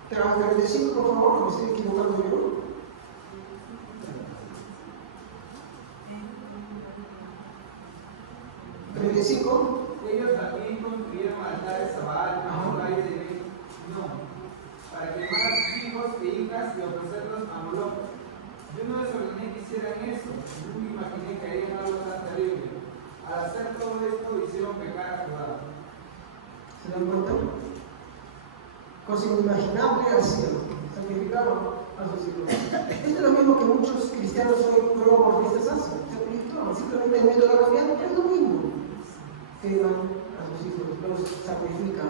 35, por favor, no me estoy equivocando yo. Ellos también construyeron altares a Baal, a los reyes de no, para quemar a sus hijos e hijas y ofrecerlos a Moloch. Yo no les ordené que hicieran eso, nunca imaginé que harían algo tan terrible. Al hacer todo esto, hicieron pecar a Jehová. ¿Se dan cuenta? Cosa inimaginable hacían, sacrificaban a sus hijos. Esto es lo mismo que muchos cristianos hoy croomorfistas hacen, sacrificaban, simplemente el método cambiando, es lo mismo. Queman a sus hijos, los sacrifican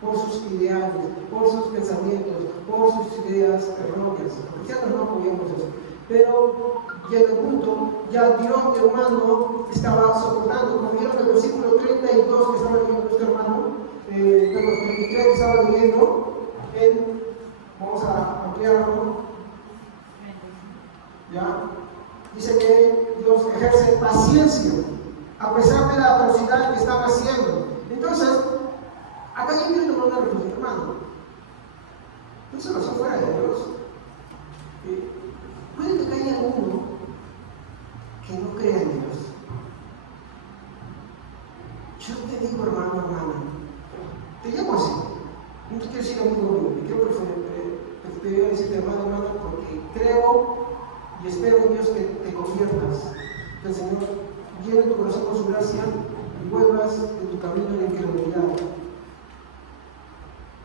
por sus ideales, por sus pensamientos, por sus ideas erróneas. Los cristianos no apoyamos eso. Pero llega el punto, ya Dios, hermano, estaba soportando, como vieron el versículo 32 que estaba leyendo nuestro hermano, pero 33 que estaba leyendo, vamos a ampliarlo, ¿ya? Dice que Dios ejerce paciencia a pesar de la atrocidad que están haciendo. Entonces, acá yo quiero tomar una reflexión, hermano. Eso no está fuera de Dios. Puede que haya uno que no crea en Dios. Yo te digo, hermano, hermana, te llamo así. No te quiero decir amigo mío, me quiero preferir decirte hermano, hermana, porque creo y espero en Dios que te conviertas, que el Señor llene tu corazón con su gracia y vuelvas de tu camino de incredulidad.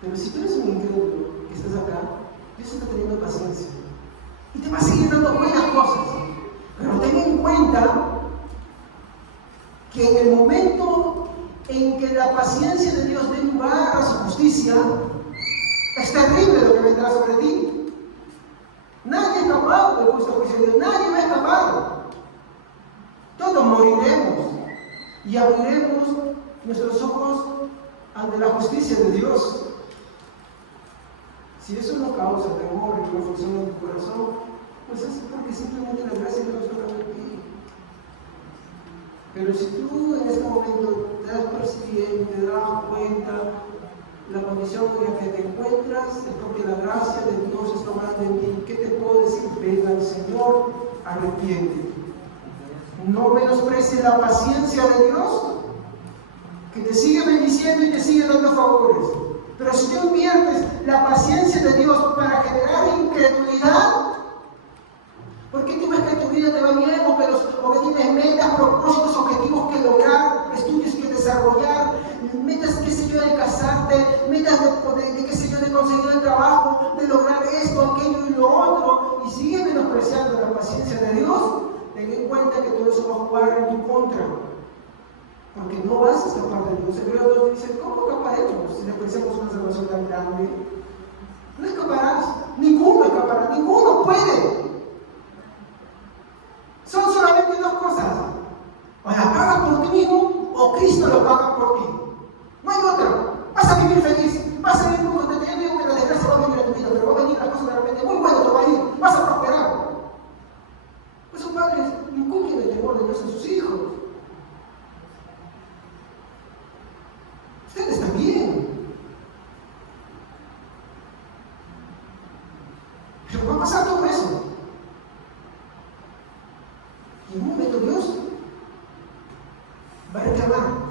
Pero si tú eres un incrédulo que estás acá, Dios está teniendo paciencia y te va a seguir dando buenas cosas. Pero ten en cuenta que en el momento en que la paciencia de Dios dé lugar a su justicia, es terrible lo que vendrá sobre ti. Nadie es capaz del justo juicio de Dios, nadie va a escapar. Todos moriremos y abriremos nuestros ojos ante la justicia de Dios. Si eso no causa temor y confusión en tu corazón, pues es porque simplemente la gracia de Dios toca en ti. Pero si tú en este momento te das percibiendo, te das cuenta la condición en la que te encuentras, es porque la gracia de Dios está obrando en ti. ¿Qué te puedo decir? Venga al Señor, arrepiéntete. No menosprecies la paciencia de Dios, que te sigue bendiciendo y te sigue dando favores. Pero si tú inviertes la paciencia de Dios para generar incredulidad, ¿por qué tú ves que tu vida te va bien o que tienes metas, propósitos, objetivos que lograr, estudios que desarrollar, metas, qué sé yo, de casarte, metas de qué sé yo, de conseguir el trabajo, de lograr esto, aquello y lo otro, y sigues menospreciando la paciencia de Dios? Ten en cuenta que todo eso va a jugar en tu contra. Porque no vas a escapar de Dios. Hebreos 2 dice, ¿cómo escaparemos si despreciamos una salvación tan grande? No escaparás, ninguno escapará, ninguno puede. Son solamente dos cosas. O la pagas por ti mismo o Cristo lo paga por ti. No hay otra. Vas a vivir feliz, vas a vivir muy contento. Yo digo que la desgracia va a venir a tu vida, pero va a venir la cosa de repente muy buena, te va a ir, vas a prosperar. Pues sus padres inculquen el temor de Dios a sus hijos. Ustedes también. Pero va a pasar todo eso. Y en un momento Dios va a reclamar.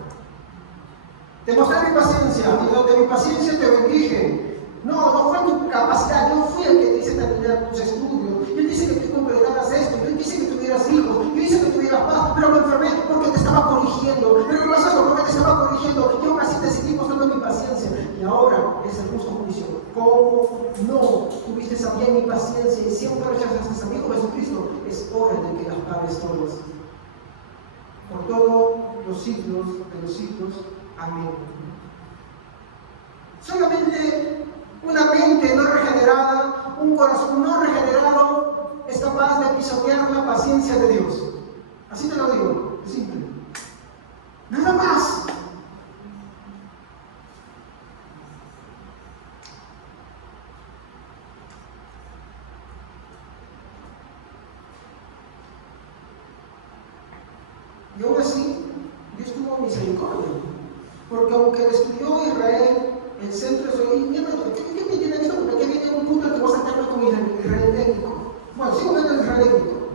Te mostré mi paciencia, y de mi paciencia te bendije. No fue tu capacidad, yo fui el que te hice terminar tus estudios. Yo te hice que tú completaras esto, yo te hice que tuvieras hijos, yo hice que tuvieras paz, pero me enfermé porque te estaba corrigiendo. Pero no es eso, porque te estaba corrigiendo. Yo casi te seguí mostrando mi paciencia. Y ahora es el justo juicio. ¿Cómo no tuviste a bien mi paciencia y siempre rechazaste a mi Hijo Jesucristo? Es hora de que las pagues todas. Por todos los siglos de los siglos. Amén. Solamente una mente no regenerada, un corazón no regenerado es capaz de pisotear la paciencia de Dios. Así te lo digo, es simple. Nada más. Y aún así, Dios tuvo misericordia. Porque aunque destruyó Israel, el centro de su vida, ¿qué me tiene esto? Porque aquí viene un punto que voy a sacarme con Israel étnico. Bueno, sigo viendo el Israel étnico.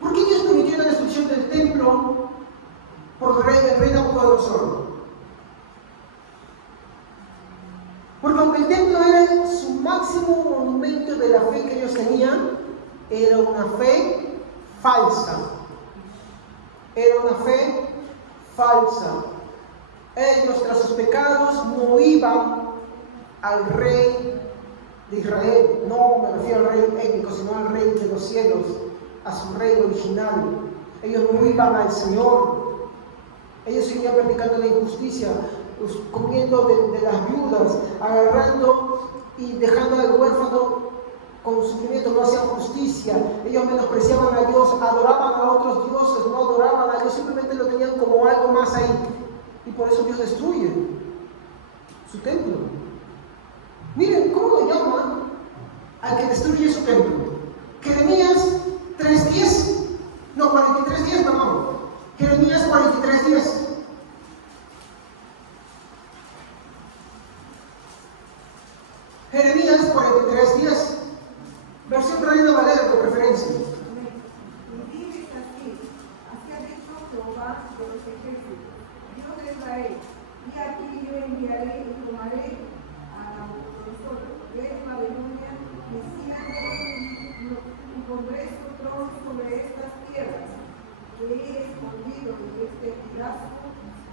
¿Por qué Dios permitió la destrucción del templo por el rey Nabucodonosor? Porque aunque el templo era su máximo monumento de la fe que ellos tenían, era una fe falsa. Era una fe falsa. Ellos no iban al rey de Israel, no me refiero al rey étnico, sino al rey de los cielos, a su rey original. Ellos no iban al Señor. Ellos seguían practicando la injusticia, pues, comiendo de las viudas, agarrando y dejando al huérfano con sufrimiento, no hacían justicia. Ellos menospreciaban a Dios, adoraban a otros dioses, no adoraban a Dios, simplemente lo tenían como algo más ahí. Y por eso Dios destruye su templo. Miren cómo lo llama al que destruye su templo. Jeremías 3:10. No, 43:10, perdón. Jeremías 43:10. Jeremías 43:10. Versión Reina Valera de preferencia. Y dices así ha dicho Jehová de los ejércitos, Dios de Israel, y aquí yo enviaré y tomaré a Nabucodonosor, rey de Babilonia, y pondré su trono sobre estas tierras, que he escondido en este pedazo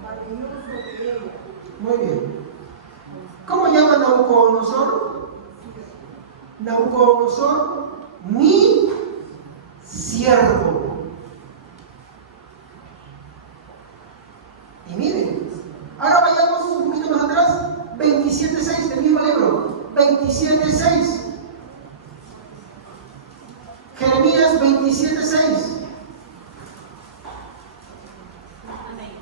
maravilloso de ella. Muy bien. ¿Cómo llama Nabucodonosor? Nabucodonosor, mi siervo. Y miren, ahora vayamos un poquito más atrás, 27:6 del mismo libro, 27:6. Jeremías 27:6. Amén.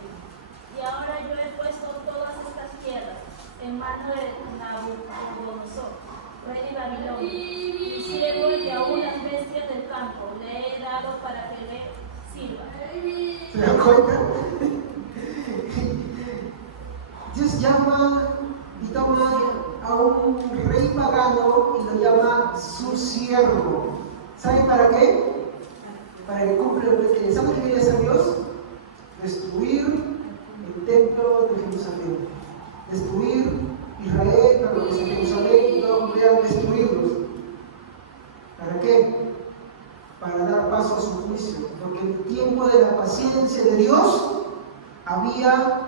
Y ahora yo he puesto todas estas tierras en manos de Nabucodonosor, rey de Babilonia, y siervo y aún las bestias del campo le he dado para que le sirva. ¿Se dan cuenta? Dios llama y toma a un rey pagano y lo llama su siervo. ¿Saben para qué? Para que cumpla lo que quiere. ¿Saben qué quería hacer Dios? Destruir el templo de Jerusalén. Destruir Israel, para los de Jerusalén y toda Judea, destruirlos. ¿Para qué? Para dar paso a su juicio. Porque el tiempo de la paciencia de Dios había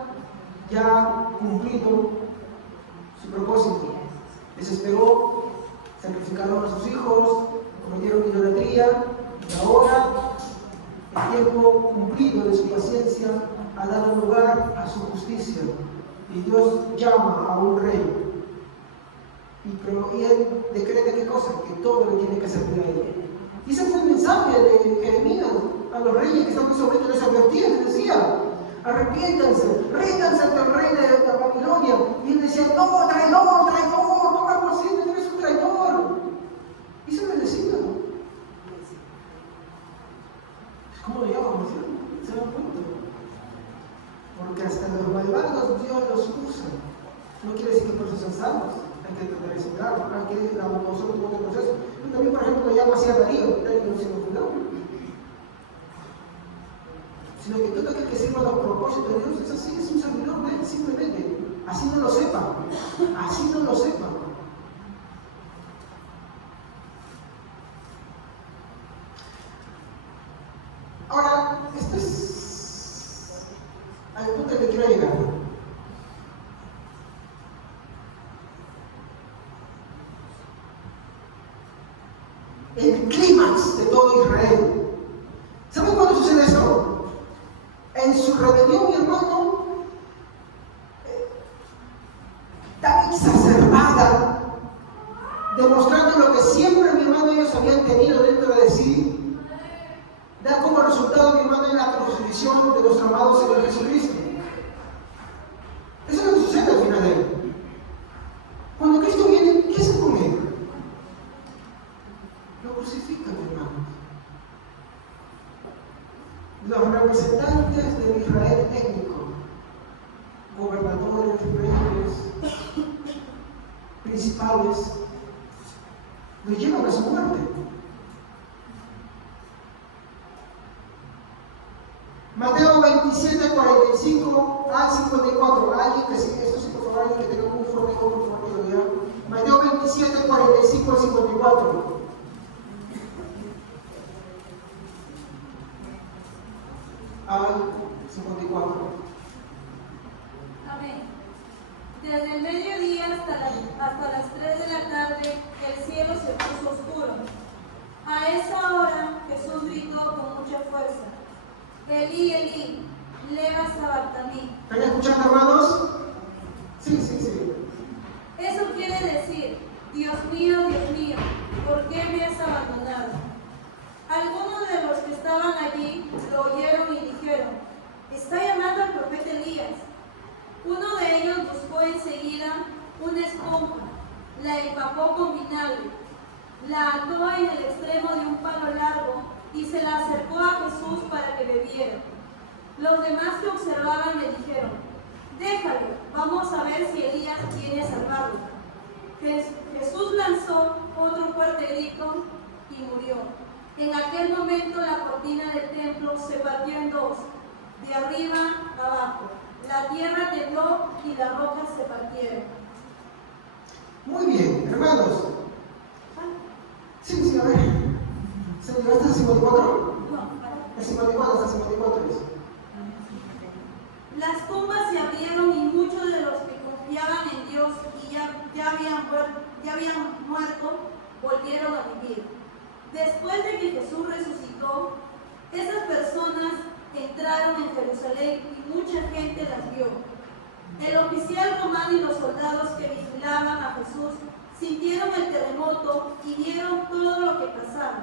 ya cumplido su propósito. Les esperó, sacrificaron a sus hijos, cometieron idolatría, y ahora el tiempo cumplido de su paciencia ha dado lugar a su justicia. Y Dios llama a un rey. Y él decreta qué cosa, que todo le tiene que servir a él. Y ese fue el mensaje de Jeremías a los reyes que estaban sobre ellos, les advertía, les decía: arrepiéntanse, rítanse ante el rey de Babilonia. Y él decía: no, traidor, traidor, ¿cómo es posible? Eres un traidor. Y se les decía. ¿Cómo lo llaman? ¿Se dan cuenta? Porque hasta los malvados Dios los usa. No quiere decir que por eso sean salvos. Hay que tratar de claro, hay que nosotros tuvo otro proceso. Yo también, por ejemplo, lo llamo así a Darío, no se lo juzgamos. Sino que todo aquel que sirva los propósitos de Dios es así, es un servidor de él, simplemente. Así no lo sepa. Así no lo sepa. Ahora, esto es al punto que quiero llegar. El clímax de todo Israel. ¿Saben cuándo sucede eso? En su rebelión, mi hermano, tan exacerbada, demostrando lo que siempre, mi hermano, ellos habían tenido dentro de sí, da como resultado, mi hermano, en la crucifixión de nuestro amado Señor Jesucristo. Eso es lo que sucede al final de él. Cuando Cristo viene, ¿qué hace con él? Lo crucifican, hermanos. Los representantes del Israel étnico, gobernadores, reyes, principales, los llevan a su muerte. Mateo 27, 45 al 54. Alguien que sí, esto sí, por favor, alguien que tenga un informe, por favor, que lo diga. Mateo 27, 45 al 54. Al 54. Amén. De Desde el mediodía hasta las 3 de la tarde, el cielo se puso oscuro. A esa hora, Jesús gritó con mucha fuerza: Elí, Elí, lema sabactani. ¿Están escuchando, hermanos? Sí. Eso quiere decir: Dios mío, ¿por qué me has abandonado? Algunos de los que estaban allí lo oyeron y dijeron: está llamando al profeta Elías. Uno de ellos buscó enseguida una esponja, la empapó con vinagre, la ató en el extremo de un palo largo y se la acercó a Jesús para que bebiera. Los demás que observaban le dijeron: déjalo, vamos a ver si Elías quiere salvarlo. Jesús lanzó otro fuerte grito y murió. En aquel momento la cortina del templo se partió en dos, de arriba a abajo. La tierra tembló y las rocas se partieron. Muy bien, hermanos. Sí, a ver. ¿Se llegó hasta el 54? No, El 54, hasta el 54 es. Las tumbas se abrieron y muchos de los que confiaban en Dios y ya habían muerto volvieron a vivir. Después de que Jesús resucitó, esas personas entraron en Jerusalén y mucha gente las vio. El oficial romano y los soldados que vigilaban a Jesús sintieron el terremoto y vieron todo lo que pasaba.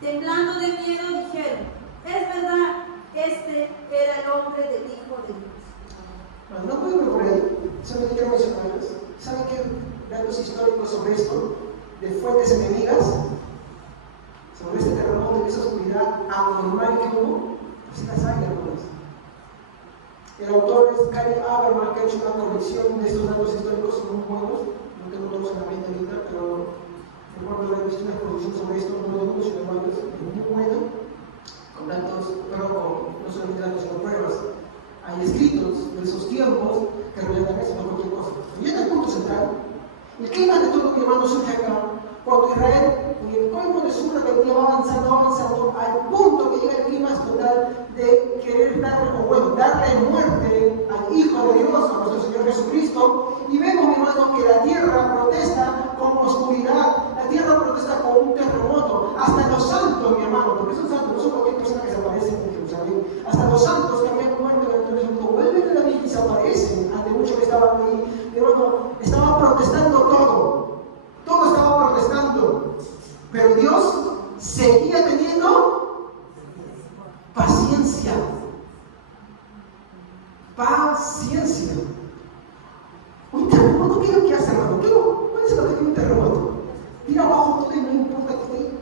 Temblando de miedo dijeron: es verdad, este era el hombre del Hijo de Dios. Bueno, no puedo ir por ahí, solo quiero mencionarles. ¿Saben qué datos históricos sobre esto? De fuentes enemigas, sobre este terremoto y esa oscuridad anormal que hubo. Así las hay, hermanos. El autor es Gary Habermas, que ha hecho una corrección de estos datos históricos muy buenos. No tengo todos en la mente ahorita, pero recuerdo haber visto una exposición sobre esto, no de uno, sino de varios, muy bueno, con datos, pero no solamente datos, sino pruebas. Hay escritos de esos tiempos que relatan eso, no cualquier cosa. Y en el punto central, el clima de todo, mi hermano, surge acá, cuando Israel, en el colmo de su rebeldía, va avanzando, al punto que llega el clima total de querer darle muerte al Hijo de Dios, a nuestro Señor Jesucristo. Y vemos, mi hermano, que la tierra protesta con oscuridad, la tierra protesta con un terremoto, hasta los santos, mi hermano, porque son santos, no son cualquier persona que se aparece en Jerusalén, hasta los santos que habían muerto en el terremoto vuelven a la vida y se aparecen ante muchos que estaban ahí. Mi hermano, estaban protestando todo estaba protestando, pero Dios seguía teniendo paciencia. Un terremoto, ¿qué es lo que hace, hermano? ¿Cuál es lo que tiene un terremoto? Tira abajo todo y no importa que esté ahí.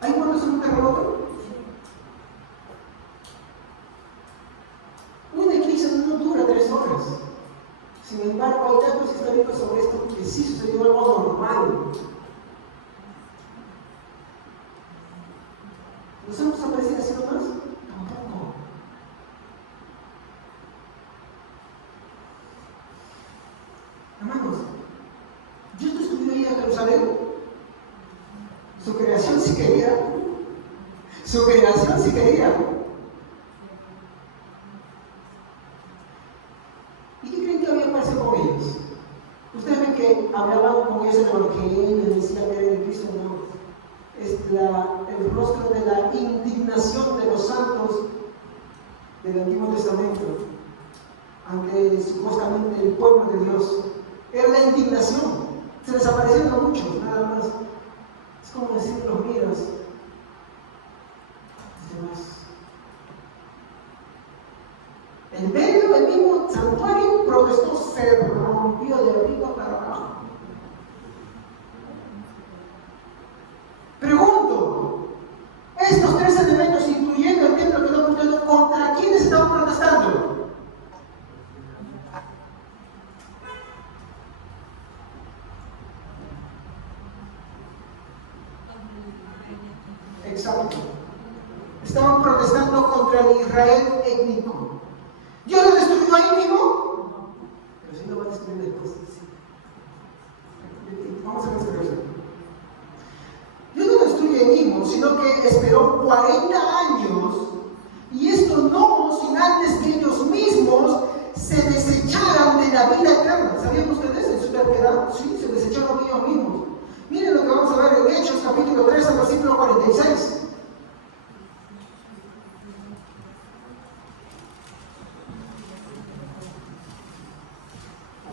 ¿Hay muertos en un terremoto? Una eclipse no dura 3 horas. Sin embargo, hay datos históricos sobre esto que sí sucedió algo normal. ¿Nos hemos aparecido así nomás? Tampoco. Hermanos, Dios no estuvo ahí en Jerusalén. Su creación sí quería. ¿Y qué creen que había pasado con ellos? Ustedes ven que hablaban con ellos en el Evangelio, les decían que era el Cristo, no. Es el rostro de la indignación de los santos del Antiguo Testamento ante supuestamente el pueblo de Dios. Era la indignación. Se desaparecieron a muchos, nada más. Es como decir, los miras. El velo del mismo santuario protestó, se rompió de arriba para abajo. Pregunto, estos 3 elementos, incluyendo el templo que no funcionó, ¿contra quiénes estaban protestando? Exacto. Estaban protestando contra el Israel étnico. ¿Dios lo destruyó ahí mismo? Pero sí lo va a destruir después. Vamos a ver esta cosa. Dios no lo destruye ahí mismo, sino que esperó 40 años, y esto no sin antes que ellos mismos se desecharan vida eterna. ¿Sabían ustedes? En su terquedad, sí, se desecharon ellos mismos. Miren lo que vamos a ver en Hechos, capítulo 3, versículo 46.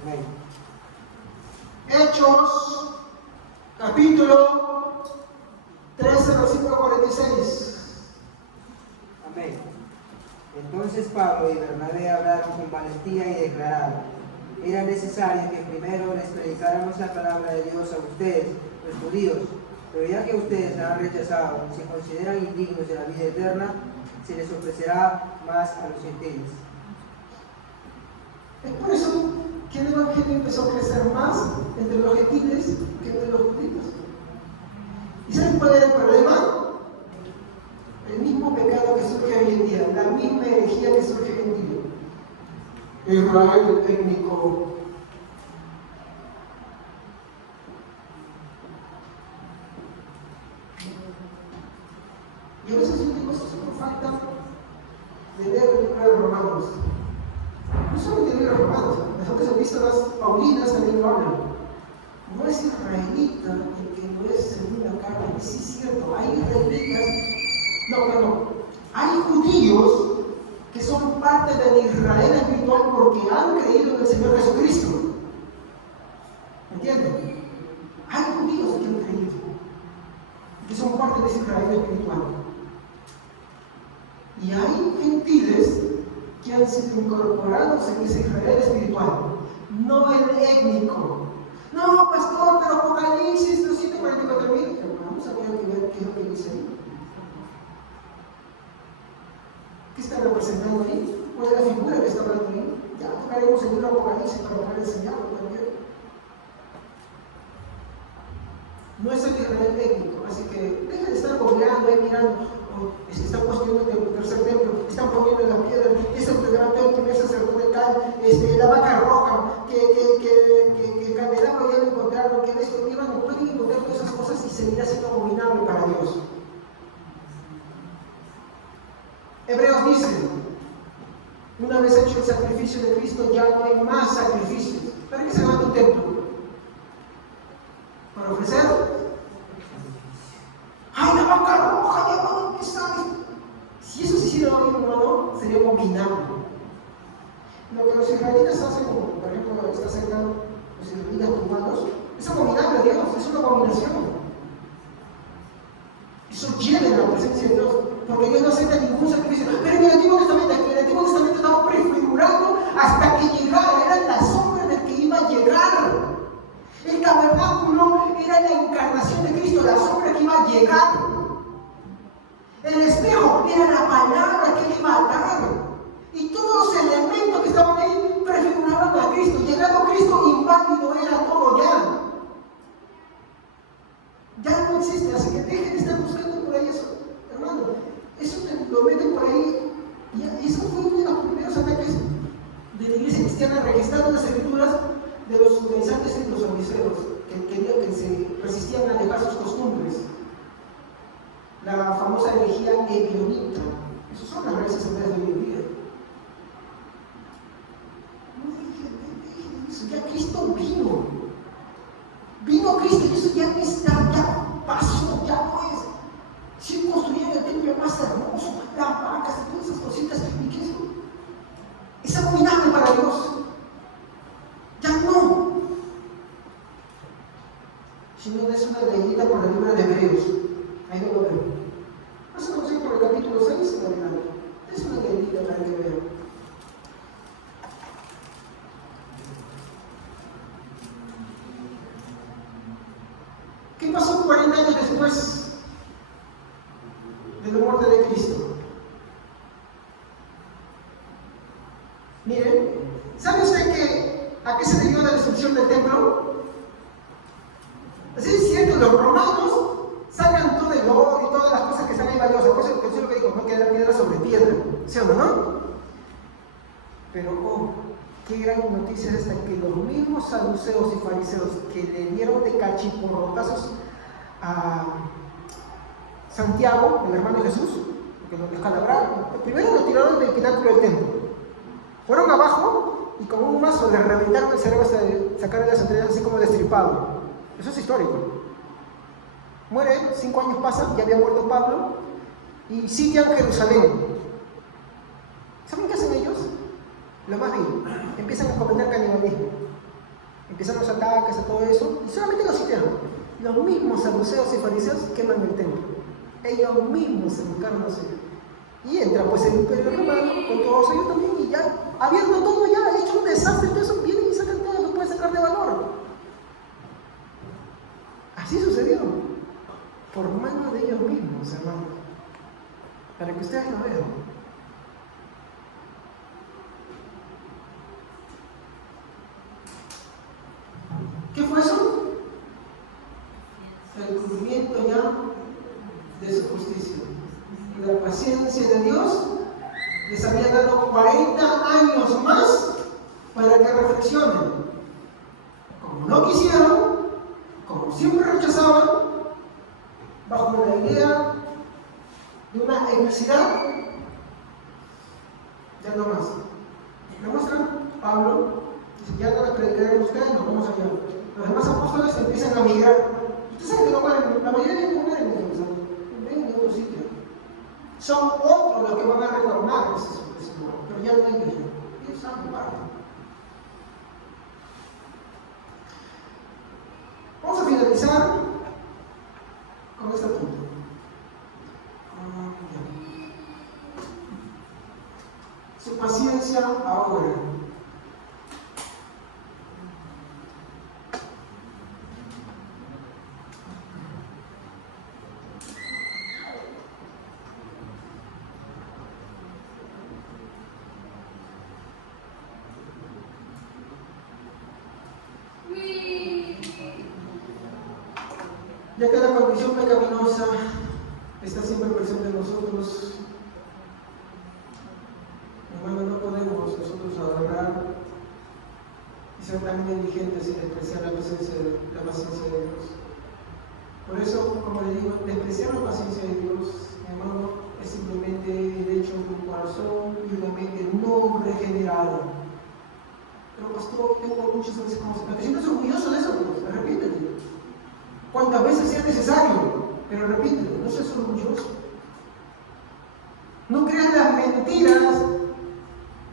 Amén. Hechos, capítulo 13, versículo 46. Amén. Entonces Pablo y Bernabé hablaron con valentía y declararon: era necesario que primero les predicáramos la palabra de Dios a ustedes, los judíos, pero ya que ustedes la han rechazado y se consideran indignos de la vida eterna, se les ofrecerá más a los gentiles. Es por eso que el Evangelio empezó a crecer más entre los gentiles que entre los judíos. ¿Y saben cuál era el problema? El mismo pecado que surge hoy en día, la misma herejía que surge hoy en día. Israel étnico. Y a veces yo digo, esto es por falta de leer el libro de Romanos. No solo el libro de Romanos, nosotros hemos visto las Paulinas también lo hablan. No es israelita el que no es según la carne, sí es cierto, hay israelitas. No. Hay judíos que son parte del Israel espiritual porque han creído en el Señor Jesucristo. ¿Entienden? Hay judíos que han creído, que son parte de ese Israel espiritual. Y hay gentiles que han sido incorporados en ese Israel espiritual, no el étnico. No, pastor, pero Apocalipsis 244.000. Vamos a ver qué es lo que dice ahí. ¿Qué está representando ahí? ¿Cuál es la figura que está hablando ahí? Ya tocaremos el libro Apocalipsis para poder enseñarlo también. No es el Israel técnico, así que dejen de estar googleando ahí mirando. Están construyendo el tercer templo, están poniendo la piedra, es el gran templo, es el sacerdote tal, la vaca roja, que el candelabro ya lo encontraron, que esto, no pueden encontrar todas esas cosas y seguirá siendo abominable para Dios. Hebreos dice, una vez hecho el sacrificio de Cristo, ya no hay más sacrificios. ¿Para qué se levanta un templo? ¿Para ofrecer? ¡Ay, la vaca roja! ¡Ya van a empezar! Si eso se hiciera hoy, hermano, sería abominable. Lo que los israelitas hacen, como por ejemplo está cerca los israelitas cubanos, es abominable a Dios, es una abominación. Eso llena la presencia de Dios, porque Dios no acepta ningún sacrificio. Pero en el Antiguo Testamento estaba prefigurando hasta que llegara, era la sombra del que iba a llegar. El tabernáculo era la encarnación de Cristo, la sombra que iba a llegar. El espejo era la palabra que él iba a dar. Y todos los elementos que estaban ahí prefiguraban a Cristo. Llegando a Cristo, inválido era todo ya. Ya no existe, así que dejen de estar buscando por ahí eso. Hermano, eso lo meten por ahí. Y eso fue uno de los primeros ataques de la iglesia cristiana, registrando las escrituras de los judaizantes y los fariseos, que se resistían a dejar sus costumbres. La famosa herejía ebionita. Esas son las raíces hebreas de hoy en día. No dejen eso, ya Cristo vino. Vino Cristo y eso ya está, ya pasó, ya no es. Si construyeron el templo más hermoso, las vacas y todas esas cositas, ¿y qué es eso? Es abominable para Dios. Ya no. Si no es una leyenda por el libro de Hebreos, ahí no lo veo. Vas a conocer por el capítulo 6 en adelante. Es una leyenda para que vean. ¿Qué pasó 40 años después de la muerte de Cristo? Miren, ¿sabe usted a qué se debió la destrucción del templo? Así es cierto, los romanos sacan todo el oro y todas las cosas que están ahí valiosas. Por eso es lo que digo, no queda piedra sobre piedra, ¿sí o no? Pero, qué gran noticia es esta, que los mismos saduceos y fariseos que le dieron de cachiporrotazos a Santiago, el hermano de Jesús, porque lo descalabraron. Primero lo tiraron del pináculo del templo. Fueron abajo y con un mazo le reventaron el cerebro hasta sacarle las entrañas así como destripado. Eso es histórico. Muere, 5 años pasan, ya había muerto Pablo, y sitian Jerusalén. ¿Saben qué hacen ellos? Lo más bien, empiezan a cometer canibalismo. Empiezan los ataques a todo eso, y solamente los sitian. Los mismos saduceos y fariseos queman el templo. Ellos mismos se encargan de hacer. Y entra pues el imperio romano con todos ellos también, y ya, habiendo todo ya, hecho un desastre, todo eso, vienen y sacan todo lo que pueden sacar de valor. Así sucedió. Por mano de ellos mismos, hermanos. Para que ustedes lo vean. ¿Qué fue eso? El cumplimiento ya de su justicia. Y la paciencia de Dios les había dado 40 años más para que reflexionen. Como no quisieron, como siempre rechazaban, bajo la idea de una equidad, ya no más. Me muestra Pablo, dice, ya no la predicaremos ustedes, nos vamos allá. Los demás apóstoles empiezan a migrar. Ustedes saben que no mueren, la mayoría no mueren en Jerusalén, ven en otro sitio. Son otros los que van a reformar ese lugar, pero ya no ellos, ellos saben parte. Vamos a finalizar con este punto. Su paciencia ahora. Ya que la condición pecaminosa está siempre presente en nosotros, hermano, no podemos nosotros agarrar y ser tan negligentes y despreciar la paciencia de Dios. Por eso, como le digo, despreciar la paciencia de Dios, hermano, es simplemente el hecho de un corazón y una mente no regenerada. Pero pastor, tengo muchas veces como ¿te sientes orgulloso de eso? Pues, repítete. Cuantas veces sea necesario, pero repítelo, no seas orgulloso. No creas las mentiras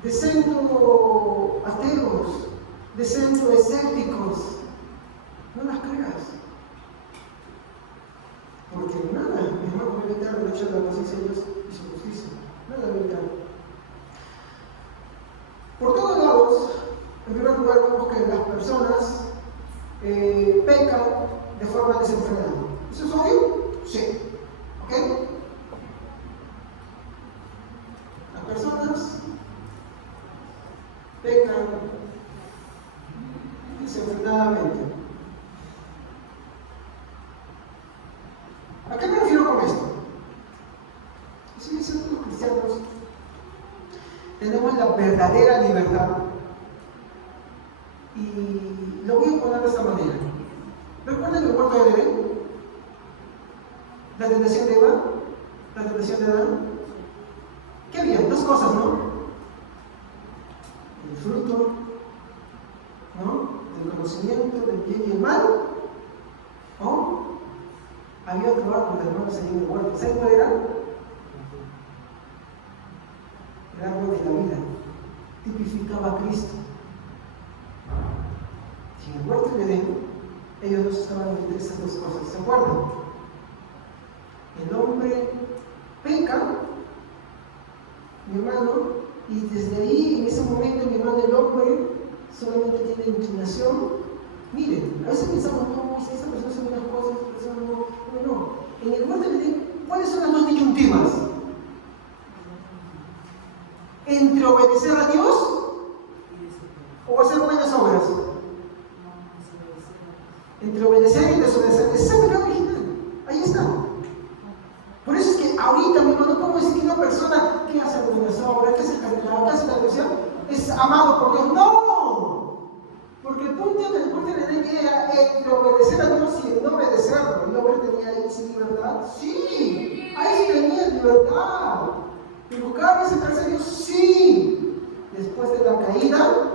de centro ateos, de centro escépticos. No las creas. Porque nada es más complementar el hecho de la paciencia de Dios y su justicia. Nada evitar. Por todos lados, en primer lugar, vemos que las personas pecan de forma desenfrenada. ¿Eso es obvio? Sí. ¿Ok? Las personas pecan desenfrenadamente. ¿A qué me refiero con esto? Si nosotros los cristianos tenemos la verdadera libertad, y lo voy a poner de esta manera. ¿Recuerdan el huerto de Edén? La tentación de Eva, la tentación de Adán. ¿Qué había? Dos cosas, ¿no? El fruto, ¿no? Del conocimiento del bien y el mal. ¿O? Había otro árbol, hermanos, ahí en el huerto. ¿Saben cuál era? El árbol de la vida. Tipificaba a Cristo. Si en el huerto de Edén, ellos dos estaban en esas dos cosas, ¿se acuerdan? El hombre peca, mi hermano, y desde ahí, en ese momento, mi hermano, el hombre solamente tiene inclinación. Miren, a veces pensamos, no, si esta persona hace unas cosas, esta persona no. En el huerto de Edén, ¿cuáles son las dos disyuntivas? Entre obedecer a Dios o hacer buenas obras. Entre obedecer y desobedecer. Esa es la verdad original. Ahí está. Por eso es que ahorita, mi hermano, ¿cómo decir que una persona que hace buenas obras, que hace caridad, que hace la devoción, es amado por Dios? ¡No! Porque el punto de la ley era entre obedecer a Dios y no obedecerlo. ¿El hombre tenía ahí sin libertad? Sí. Ahí sí tenía libertad. ¿Y buscaba acercarse a Dios? Sí. Después de la caída,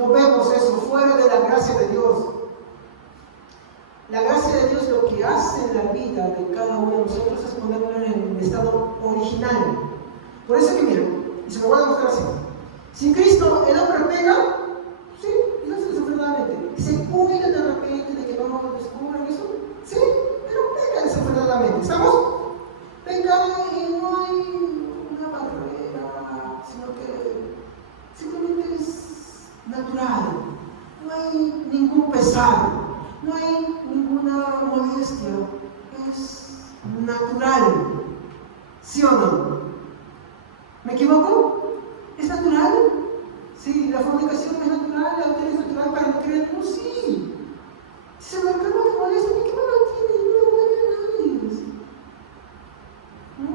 no vemos eso fuera de la gracia de Dios. La gracia de Dios lo que hace en la vida de cada uno de nosotros es ponerlo en el estado original. Por eso que miren, y se lo voy a demostrar así. Sin Cristo el hombre pega, sí, y hace desenfrenadamente. Se cuida de repente de que no descubran eso, sí, pero pega desenfrenadamente. ¿Estamos? Pega y no hay una barrera, sino que simplemente es natural. No hay ningún pesar, no hay ninguna molestia, es natural. ¿Sí o no? ¿Me equivoco? ¿Es natural? Sí, la fornicación es natural, la adulterio es natural para no creer. No, sí. Si se me acaba de molestar, ¿qué me lo tiene? No me nadie. ¿No?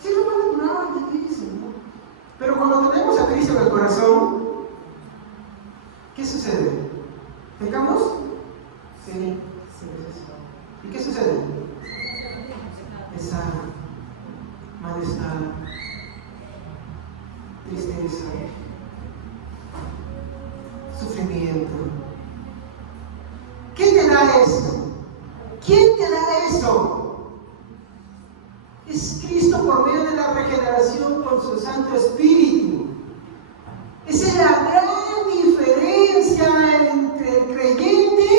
Sí, es lo más natural, te dicen, ¿no? Pero cuando tenemos a Cristo en el corazón, ¿qué sucede? ¿Pecamos? Sí, sí. ¿Y qué sucede? Pesar, malestar, tristeza, sufrimiento. ¿Qué te da eso? ¿Quién te da eso? Es Cristo por medio de la regeneración con su Santo Espíritu. Esa es la gran diferencia entre el creyente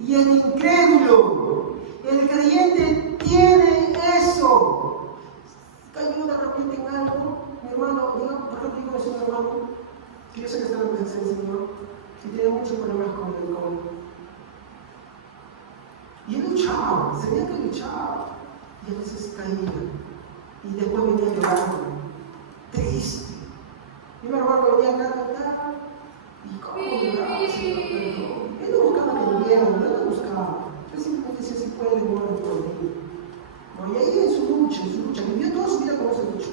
y el incrédulo. El creyente tiene eso. Cayó de repente en algo, mi hermano, diga, por ejemplo, digo, es un hermano que yo sé que está en la presencia del Señor y tiene muchos problemas con el COVID. Y él luchaba, se veía que luchaba, y a veces caía, y después venía llorando, triste. Y mi hermano venía acá a cantar, y cómo lloraba, él no buscaba que lo vieran, no lo buscaba. Él simplemente decía, si puede, no lo puedo ir. ¿No? Y ahí en su lucha, vivió toda su vida con esa lucha.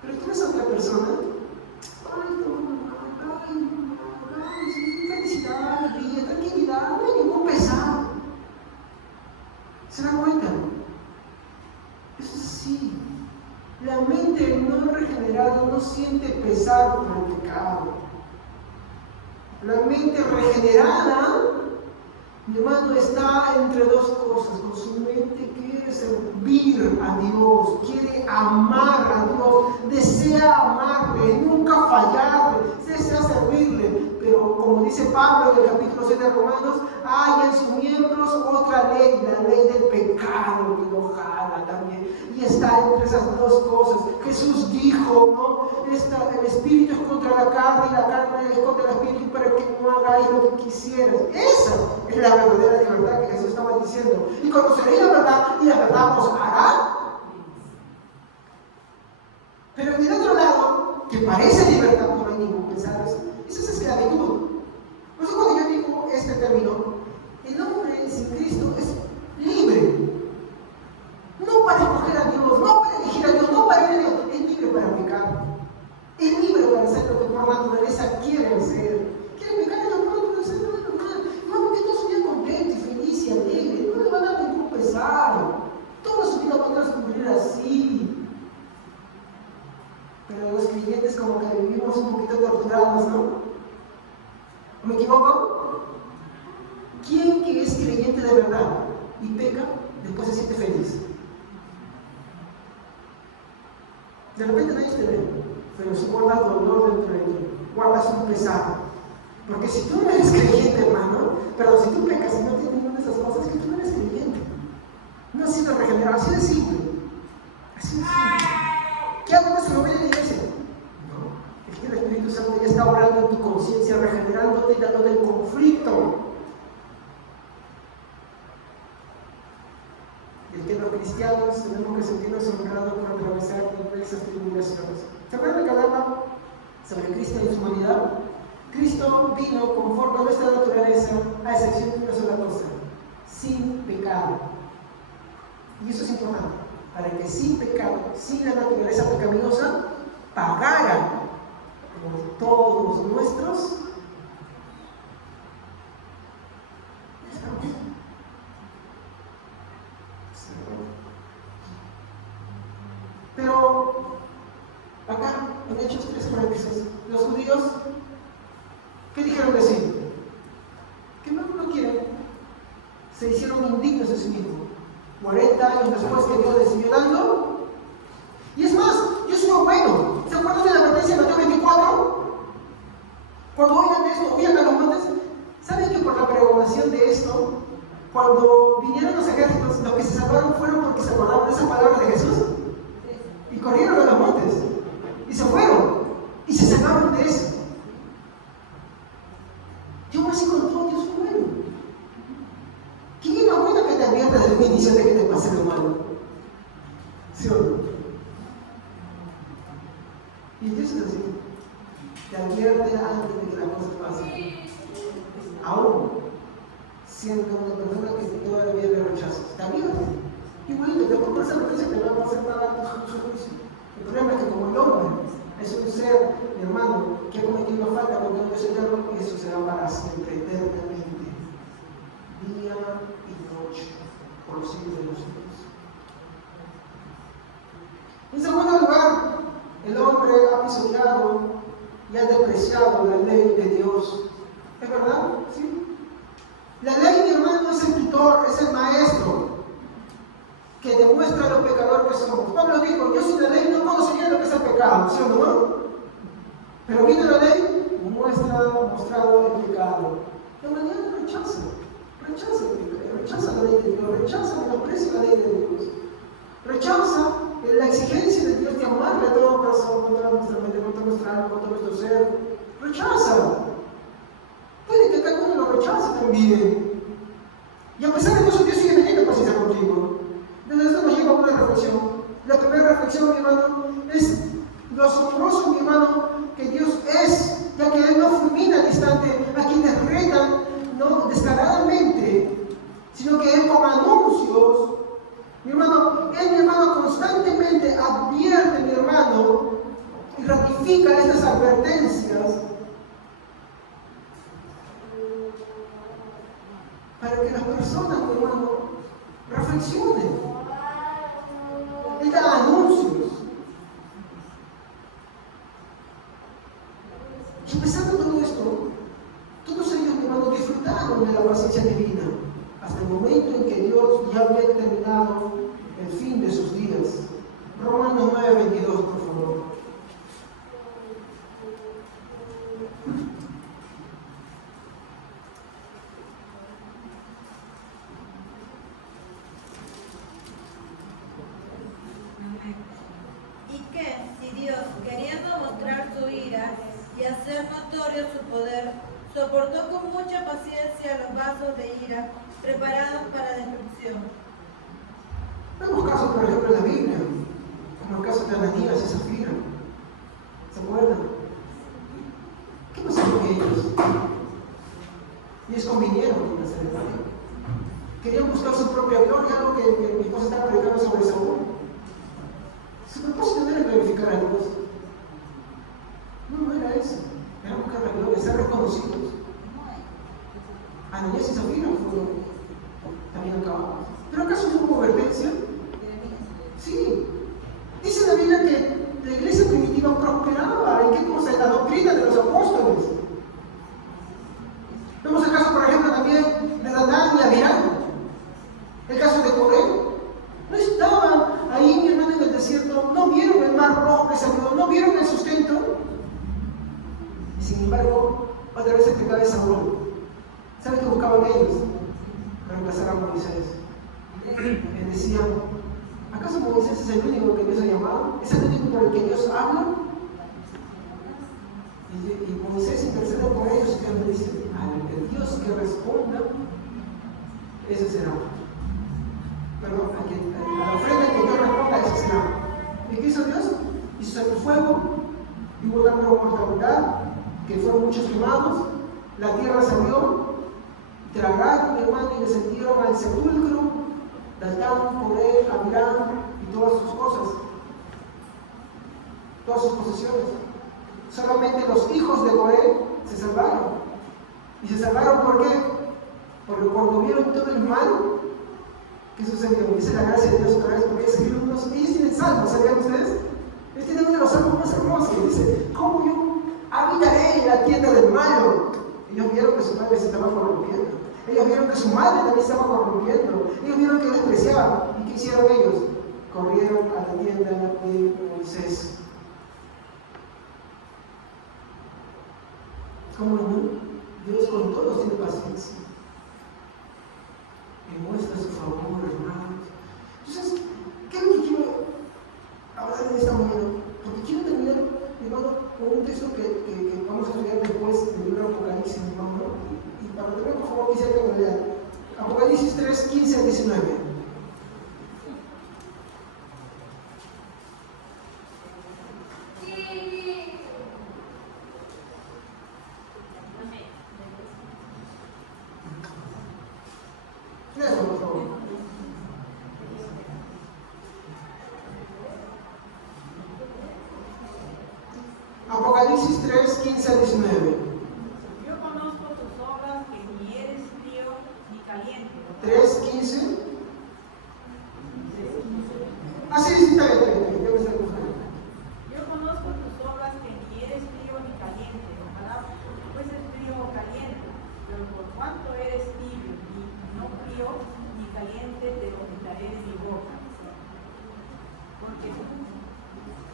Pero tú ves a otra persona, felicidad, alegría, tranquilidad, no hay ningún pesar. ¿Se dan cuenta? Eso es así. La mente no regenerada no siente pesar por el pecado. La mente regenerada, mi hermano, está entre dos cosas. Con su mente quiere servir a Dios, quiere amar a Dios, desea amarle, nunca fallarle, desea servirle. Pero como dice Pablo en el capítulo 7 de Romanos, hay en sus miembros otra ley, la ley del pecado que lo jala también. Y está entre esas dos cosas. Jesús dijo, ¿no? El espíritu es contra la carne y la carne es contra el espíritu para que no hagáis lo que quisieras. Esa es la verdadera libertad que Jesús estaba diciendo. Y conoceréis la verdad y la verdad os hará. Pero en el otro lado, que parece libertad, no hay ningún pensar eso. Eso es esclavitud. Por eso cuando yo digo este término, el hombre sin Cristo es libre. No para escoger a Dios, no para elegir a Dios, no para ir a Dios. Es libre para pecar. Es libre para hacer lo que por naturaleza quiere hacer. Quiere pecar y lo por naturaleza no es normal. No, porque toda su vida contento y feliz y alegre. No le van a dar ningún pesar. Toda su vida van a transcurrir así. Pero los creyentes como que vivimos un poquito torturados, ¿no? ¿Me equivoco? ¿Quién que es creyente de verdad y peca, después se siente feliz? De repente nadie te ve, pero si guardas dolor dentro de ti, guardas un pesar. Porque si tú no eres creyente, hermano, pero si tú pecas y no tienes ninguna de esas cosas, es que tú no eres creyente. No has sido regenerado, así de simple. Así de simple. ¿Qué hago si no voy a la iglesia? No, es que el Espíritu Santo ya está obrando en tu conciencia, regenerándote y dándote el conflicto. El que los cristianos tenemos que sentirnos honrados por atravesar diversas tribulaciones. ¿Se acuerdan que hablaba sobre Cristo y su humanidad? Cristo vino conforme a nuestra naturaleza, a excepción de una sola cosa: sin pecado. Y eso es importante, para que sin pecado, sin la naturaleza pecaminosa, pagara por todos nuestros. Pero acá en Hechos 3:46, los judíos ¿Qué dijeron que sí? ¿Qué no quieren? Se hicieron indignos de sí mismos. 40 años después que Dios les siguió dando. Y es más, yo soy bueno. ¿Se acuerdan de la advertencia de Mateo 24? Cuando oigan esto, oigan a los montes. ¿Saben que por la pregonación de esto, cuando vinieron los ejércitos, los que se salvaron fueron porque se acordaron de esa palabra de Jesús? Y corrieron a los montes. Y se fueron. Y se salvaron de eso. Yo así con todo, Dios fue bueno. ¿Quién es más bueno que te advierta desde un inicio de que te pase lo malo? ¿Sí o no? Y Dios es así. Te advierte antes de que las cosas pasen. Aún siendo una persona que todavía le rechazas. Te advierte. Igualito, te por esa advertencia te va a hacer nada a su juicio. El problema es que como el hombre es un ser, mi hermano, que ha cometido una falta contra Dios eterno, eso será para siempre, eternamente. Día y noche, por los siglos de los siglos. En segundo lugar, el hombre ha pisoteado y ha despreciado la ley de Dios. ¿Es verdad? Sí. La ley, mi hermano, es el tutor, es el maestro que demuestra lo pecador que somos. Pablo dijo, yo sin la ley no conocería lo que es el pecado, ¿sí o no? Pero viendo la ley, mostrado el pecado. La humanidad rechaza la ley de Dios, rechaza, menosprecia la ley de Dios, rechaza la exigencia de Dios de amarle a todo corazón, con toda nuestra mente, con toda nuestra alma, con todo nuestro ser. Rechaza. Puede que cada uno lo rechace también. Y a pesar de eso, Dios sigue teniendo paciencia contigo. Entonces esto nos lleva a una reflexión. La primera reflexión, mi hermano, es lo asombroso, mi hermano, que Dios es, ya que Él no fulmina al instante a quienes retan, no descaradamente, sino que Él con anuncios, mi hermano constantemente advierte, mi hermano, y ratifica estas advertencias para que las personas, mi hermano, reflexionen. Él da anuncios. Y a pesar de todo esto, todos ellos, mi hermano, disfrutaron de la paciencia divina hasta el momento en que Dios ya había determinado el fin de sus días. Romanos 9:22, por favor. Y que, si Dios, queriendo mostrar su ira y hacer notorio su poder, soportó con mucha paciencia los vasos de ira preparados para destrucción. Vemos casos, por ejemplo, en la Biblia, como el caso de Ananías y Zafira. ¿Se acuerdan? ¿Qué pasó con ellos? Ellos convinieron con la ceremonia. Querían buscar su propia gloria, algo que mi esposa estaba predicando sobre Saúl. Su propósito no era glorificar a Dios. No era eso. Era buscar la gloria, ser reconocidos. Ananías y Zafira fueron también acabados. ¿Pero acaso no hubo advertencia? Sí. Dice la Biblia que la iglesia primitiva prosperaba. ¿En qué cosa? En la doctrina de los apóstoles. Vemos el caso, por ejemplo, también de Datán y Abiram. El caso de Coré. No estaban ahí, mi hermano, en el desierto. No vieron el mar rojo que se abrió. No vieron el sustento. Y sin embargo, otra vez el pecado de Saúl. ¿Saben qué buscaban ellos? Reemplazar a Moisés. Le decían, ¿acaso Moisés es el único que Dios ha llamado? ¿Es el único por el que Dios habla? Y Moisés intercede por ellos y Dios le dice, al Dios que responda, ese será. Perdón, a la ofrenda que Dios responda, ese será. ¿Y qué hizo Dios? Hizo el fuego, y hubo una mortandad, que fueron muchos quemados, la tierra se abrió, tragaron, mi hermano, y descendieron al sepulcro, Datán, Coré, Abiram y todas sus cosas, todas sus posesiones. Solamente los hijos de Coré se salvaron. ¿Y se salvaron por qué? Porque cuando vieron todo el mal, ¿qué sucedió? Dice la gracia de Dios otra vez, porque ellos tienen salmos, ¿sabían ustedes? Ellos tienen uno de los salmos más hermosos, que dice, ¿cómo yo habitaré en la tienda del malo? Ellos vieron que su padre se estaba corrompiendo. Ellos vieron que su madre también estaba corrompiendo. Ellos vieron que despreciaban. ¿Y qué hicieron ellos? Corrieron a la tienda de Moisés. ¿Cómo no? Dios con todos tiene paciencia. Y muestra su favor, hermanos. Entonces, ¿qué es lo que quiero hablar en esta mañana? Porque quiero terminar, hermano, con un texto que vamos a estudiar después del libro de Apocalipsis, hermano. Y para terminar, por favor, quisiera que me lean. Apocalipsis 3, 15 al 19. Léalo, por favor. Apocalipsis 3, 15 al 19. Yo conozco tus obras, que ni eres frío ni caliente. 3, 15. Ah, sí, está bien. Ya me está confundiendo. Yo conozco tus obras, que ni eres frío ni caliente. Ojalá fueses frío o caliente, pero por cuanto eres tibio y no frío ni caliente, te vomitaré de mi boca. Porque tú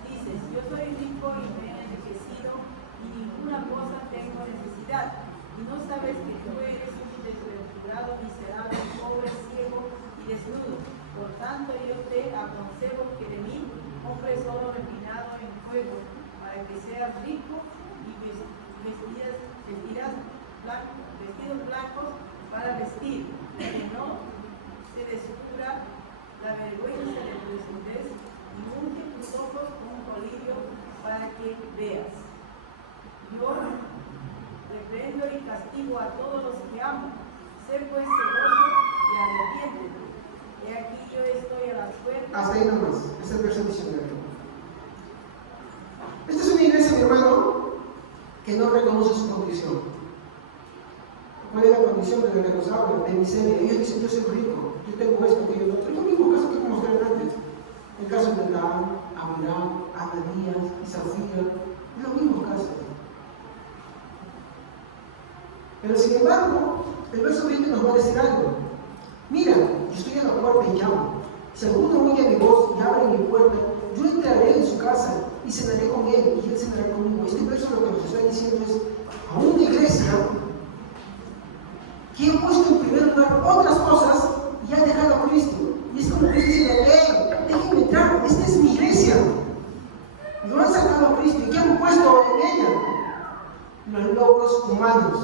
dices, yo soy rico y me he enriquecido y ninguna cosa tengo necesidad. Y no sabes que tú eres un desventurado, miserable, pobre, ciego y desnudo. Por tanto, yo te aconsejo que de mí compres oro refinado en fuego, para que seas rico y vestidos blancos para vestir, que no se descubra la vergüenza de tu desnudez, y unge tus ojos con un colirio para que veas. Yo reprendo y castigo a todos los que amo. Sé pues celoso y arrepiéntete. He aquí yo estoy a las puertas. Hasta ahí nomás. Este es el verso 19. Esta es una iglesia, mi hermano, que no reconoce su condición. ¿Cuál es la condición de la que nos hablan? De miseria. Ellos dicen, yo soy rico, yo tengo esto, que yo otro. Es lo mismo caso que mostré antes. El caso de Dan, Abraham, Ananías y Zafira. Es lo mismo caso. Pero sin embargo, el verso 20 nos va a decir algo. Mira, yo estoy en la puerta y llamo. Si alguno oye mi voz y abre mi puerta, yo entraré en su casa y cenaré con él y él cenará conmigo. Este verso lo que nos está diciendo es a una iglesia que ha puesto en primer lugar otras cosas y ha dejado a Cristo. Y es como que diciendo, hey, déjenme entrar, esta es mi iglesia. No han sacado a Cristo. ¿Y qué han puesto en ella? Los logros humanos.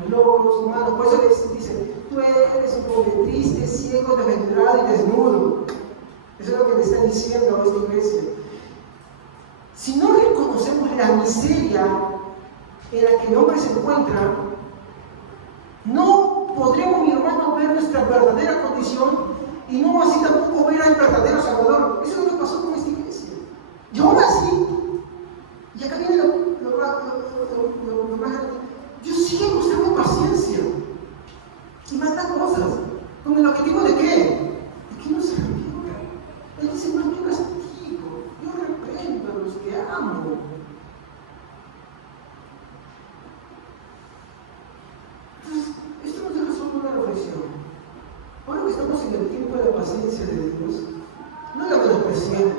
Los logros humanos. Por eso les dice, tú eres un pobre, triste, ciego, desventurado y desnudo. Eso es lo que le está diciendo a esta iglesia. Si no reconocemos la miseria en la que el hombre se encuentra, no podremos, mi hermano, ver nuestra verdadera condición y no así tampoco ver al verdadero Salvador. Eso es lo que pasó con esta iglesia. Y aún así, y acá viene lo más grande, yo sigo mostrando paciencia y manda cosas con el objetivo de qué? De que no se arrepienta. Él dice, no, yo castigo, yo reprendo a los que amo. Entonces, esto nos deja solo una reflexión. Ahora que estamos en el tiempo de la paciencia de Dios, no la menospreciemos,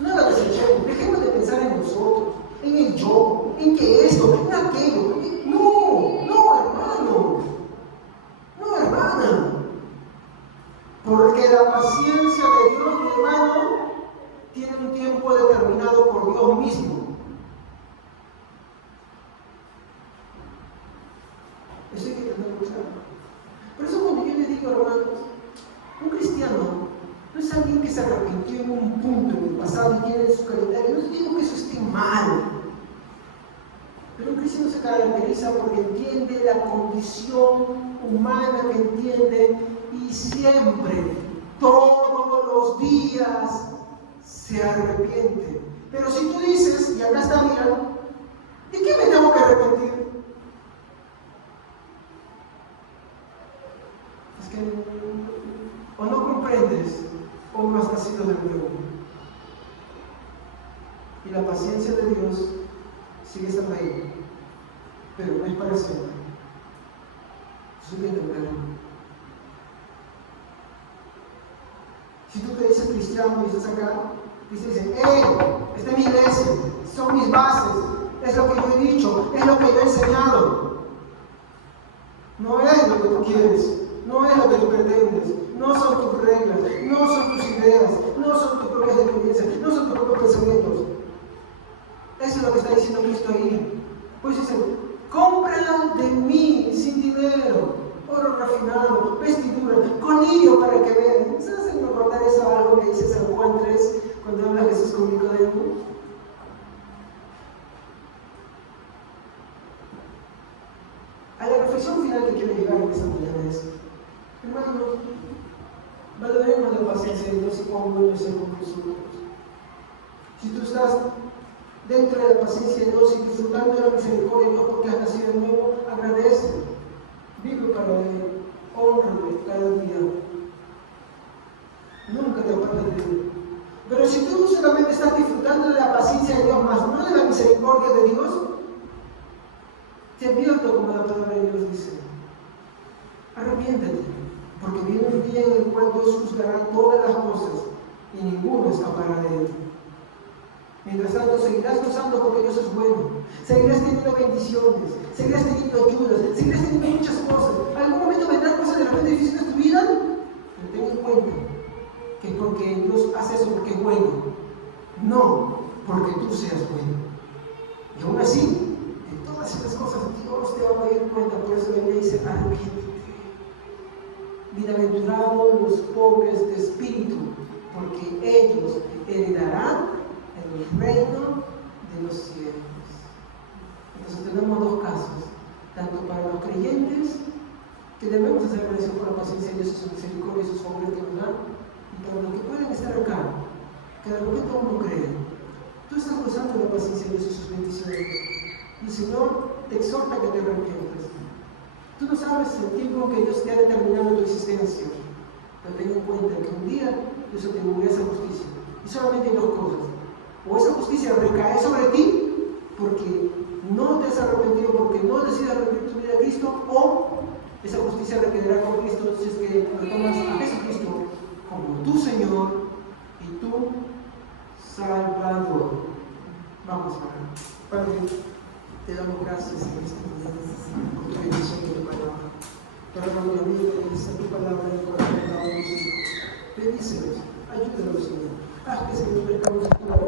no la desechemos, dejemos de pensar en nosotros, en el yo, en que esto, en aquello. No, hermano, no, hermana. Porque la paciencia de Dios, mi hermano, tiene un tiempo determinado por Dios mismo. Eso hay que tenerlo claro. Por eso cuando yo les digo, hermanos, un cristiano no es alguien que se arrepintió en un punto en el pasado y tiene su calendario. No digo que eso esté mal. Pero un cristiano se caracteriza porque entiende la condición humana que entiende y siempre, todos los días, se arrepiente. Pero si tú dices, y acá está, mira, ¿de qué me tengo que arrepentir? Es que o no comprendes o no has nacido de nuevo. Y la paciencia de Dios sigue estando ahí. pero no es para siempre. Eso hay que entenderlo. Si tú te dices cristiano y estás acá, Cristo dice, ¡hey! Esta es mi iglesia, son mis bases, es lo que yo he dicho, es lo que yo he enseñado. No es lo que tú quieres, no es lo que tú pretendes, no son tus reglas, no son tus ideas, no son tus propias experiencias, no son tus propios pensamientos. Eso es lo que está diciendo Cristo ahí. Pues dice, compra de mí sin dinero, oro refinado, vestidura, colirio para que vean. ¿Sabes recordar eso algo que dice San Juan 3 cuando habla Jesús con Nicodemo? A la reflexión final que quiero llegar en esta mañana es, hermanos, valoremos la paciencia de Dios y cuán bueno es Él con nosotros. Si tú estás dentro de la paciencia de Dios y disfrutando de la misericordia de Dios porque has nacido de nuevo, agradece, vive para Él, honrale cada día. Nunca te apartes de Él. Pero si tú solamente estás disfrutando de la paciencia de Dios, más no de la misericordia de Dios, te advierto como la palabra de Dios dice, arrepiéntete, porque viene un día en el cual Dios juzgará todas las cosas y ninguno escapará de Él. Mientras tanto, seguirás gozando porque Dios es bueno, seguirás teniendo bendiciones, seguirás teniendo ayudas, seguirás teniendo muchas cosas. ¿Algún momento vendrán cosas de repente difíciles en tu vida? Pero ten en cuenta que es porque Dios hace eso porque es bueno, no porque tú seas bueno. Y aún así, en todas estas cosas Dios te va a pedir cuenta. Por eso la Biblia dice, arrepiéntete. Bienaventurados los pobres de espíritu, porque ellos heredarán el reino de los cielos. Entonces tenemos dos casos, tanto para los creyentes, que debemos hacer agradecidos por la paciencia de Dios y su misericordia y sus favores que nos dan, y para los que pueden estar acá, que de repente aún no creen. Tú estás gozando de la paciencia de Dios y sus bendiciones, y el Señor te exhorta a que te arrepientas. Tú no sabes el tiempo que Dios te ha determinado en tu existencia, pero ten en cuenta que un día Dios te atribuirá esa justicia. Y solamente hay dos cosas: o esa justicia recae sobre ti porque no te has arrepentido, porque no decides arrepentir tu vida a Cristo, o esa justicia recaerá con Cristo si es que tomas a Jesucristo como tu Señor y tu Salvador. Vamos a orar. Padre, te damos gracias en esta mañana por tu bendición y tu palabra. Te rogamos, amigo, que bendice tu palabra en el corazón de cada uno de nosotros. Bendícenos, ayúdanos, Señor. Haz que se nos mercamos a tu palabra.